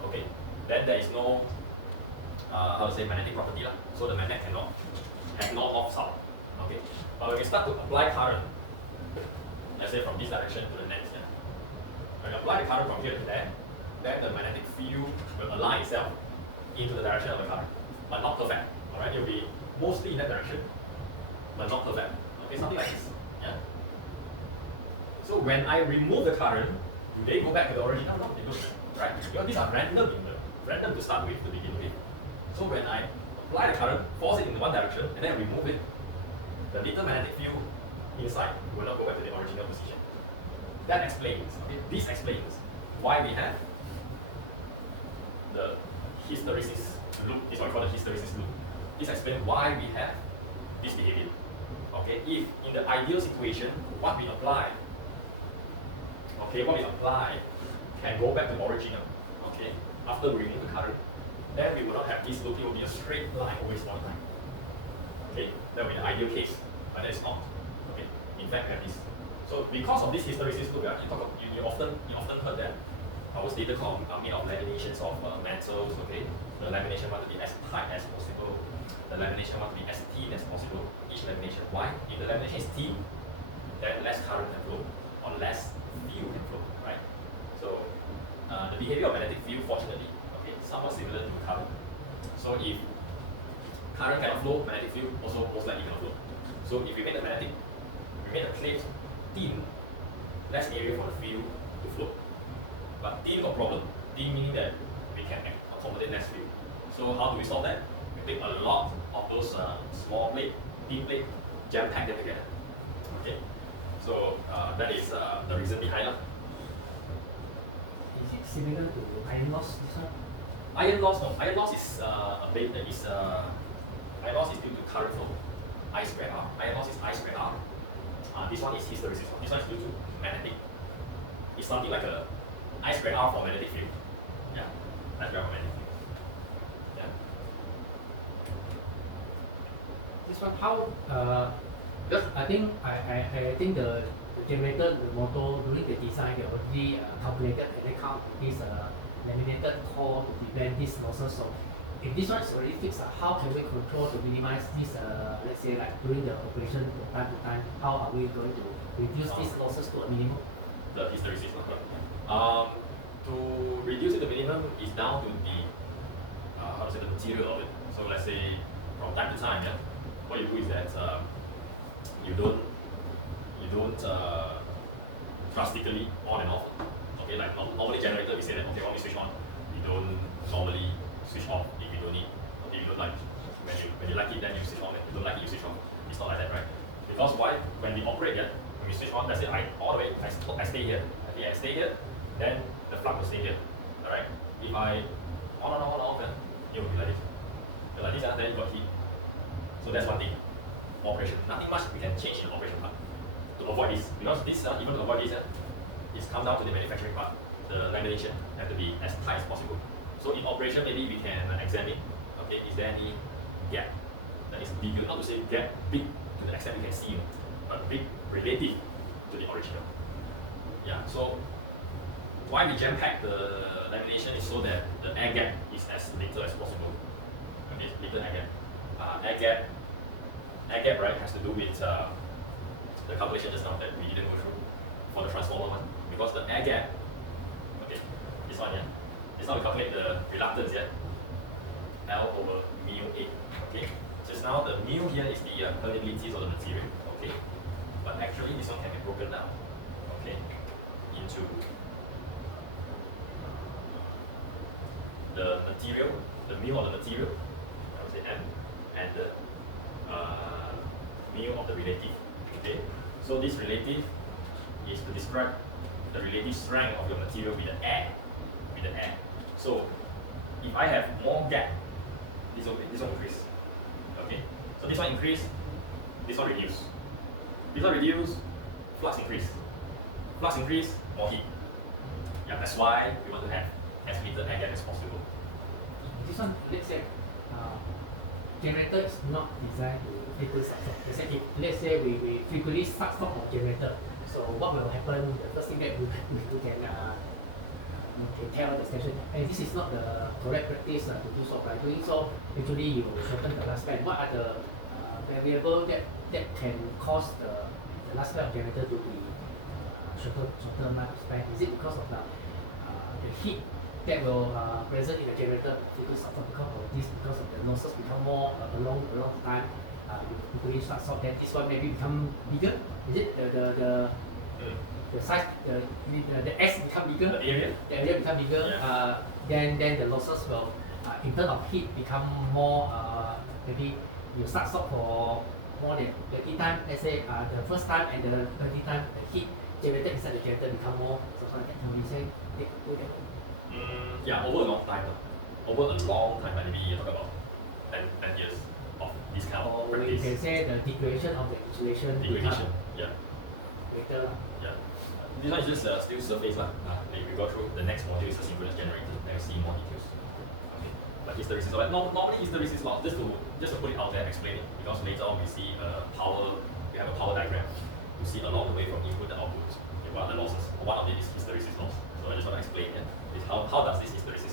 okay, then there is no how to say magnetic property lah. So the magnet cannot have no off out. Okay, but when we start to apply current, let's say from this direction to the next, yeah, when you apply the current from here to there, then the magnetic field will align itself into the direction of the current, but not perfect. Alright, it will be mostly in that direction, but not perfect. Okay, something like this. Yeah. So when I remove the current, do they go back to the original? No, they don't. Right? Because these are random random to start with to begin with. So when I apply the current, force it in one direction, and then remove it, the little magnetic field inside will not go back to the original position. That explains, okay, this explains why we have the hysteresis loop. This is what we call the hysteresis loop. This explains why we have this behavior. Okay, if in the ideal situation, what we apply, okay, what we apply can go back to the original. Okay, after we remove the current, then we will not have this loop. It will be a straight line always all the time. Okay, that will be the ideal case, but that is not. Okay, in fact, we have this. So because of this hysteresis loop, you often heard that our datacom are made of laminations of metals. Okay, the lamination want to be as tight as possible. The lamination want to be as thin as possible. Each lamination. Why? If the lamination is thin, then less current can flow, or less field can flow. Right. So the behavior of magnetic field, fortunately, okay, somewhat similar to current. So if current cannot flow, magnetic field also most likely cannot flow. So if we make the plate thin, less area for the field to flow. But thin got problem. Thin meaning that we can accommodate less field. So how do we solve that? We take a lot of those small plate, thin plate, jam pack them together. Okay. So that is the reason behind it. Is it similar to iron loss? This one? Iron loss, no. Iron loss is iron loss is due to current flow. I square R. Iron loss is I square R. This one is hysteresis. This one is due to magnetic. It's something like a I square R for magnetic field. Yeah, I square R for magnetic field. Yeah. This one, how? Because I think the generator, the motor during the design, they already calculated and they count this laminated core to prevent these losses. So if this one is already fixed, how can we control to minimize this? Let's say like during the operation from time to time, how are we going to reduce these losses to a minimum? The hysteresis. To reduce it to minimum is down to the how to say the material of it. So let's say from time to time, yeah, what you do is that you don't drastically on and off. Okay, like normally generator we say that okay, when we switch on, we don't normally switch off if you don't need. Okay, you don't like when you like it then you switch on, and you don't like it you switch off. It's not like that, right? Because why? When we operate, yeah, when we switch on, let's say all the way I stay here. Okay, I stay here, then the flux will stay here. Alright? If I on and off, then it will be like this. So like this, then you got heat. So that's one thing. Operation. Nothing much we can change in the operation part to avoid this. Because this, even to avoid this, it's come down to the manufacturing part. The lamination have to be as tight as possible. So in operation, maybe we can examine, okay, is there any gap that is bigger? Not to say gap big to the extent we can see, but big relative to the original. Yeah. So why we jam pack the lamination is so that the air gap is as little as possible. Okay, little air gap. Air gap, right, has to do with the calculation just now that we didn't go through for the transformer one. Because the air gap, okay, this one, yeah, this one we calculate the reluctance, yeah, L over mu A, okay. Just now the mu here is the permeabilities of the material, okay, but actually this one can be broken down, okay, into the material, the mu of the material, I would say M, and the mu of the relative. Okay, so this relative is to describe the relative strength of your material with the air. So if I have more gap, this one increase. Okay, so this one increase, this one reduce. This one reduce, flux increase. Flux increase, more heat. Yeah, that's why we want to have as little air gap as possible. This one, let's say, generator is not designed to frequent start-stop. If let's say we frequently start-stop of generator, so what will happen? The first thing that we can tell the station, hey, this is not the correct practice to do so. By doing so, actually you will shorten the lifespan. What are the variables that can cause the lifespan of generator to be shorter lifespan? Is it because of the heat that will present in the generator because of the losses become more along time? You start stop, then this one maybe become bigger. Is it the size, the S become bigger, The area become bigger, then the losses will, in terms of heat, become more, maybe you start for more than 30 times, let's say the first time and the 30 times, the heat generated inside the generator become more, so that can we say, yeah, over a long time. Over a long time, maybe you talk about 10 years of this kind of or we practice. can say the degradation of the insulation Degradation, yeah. later. Yeah. This one is just still surface lah. If we go through the next module is a synchronous generator. Then we see more details. Okay. But hysteresis, normally hysteresis law, just to put it out there, explain it, because later on we see we have a power diagram to see along the way from input to output. Okay, what are the losses? One of it is hysteresis loss. So I just want to explain it. Is how does this hysteresis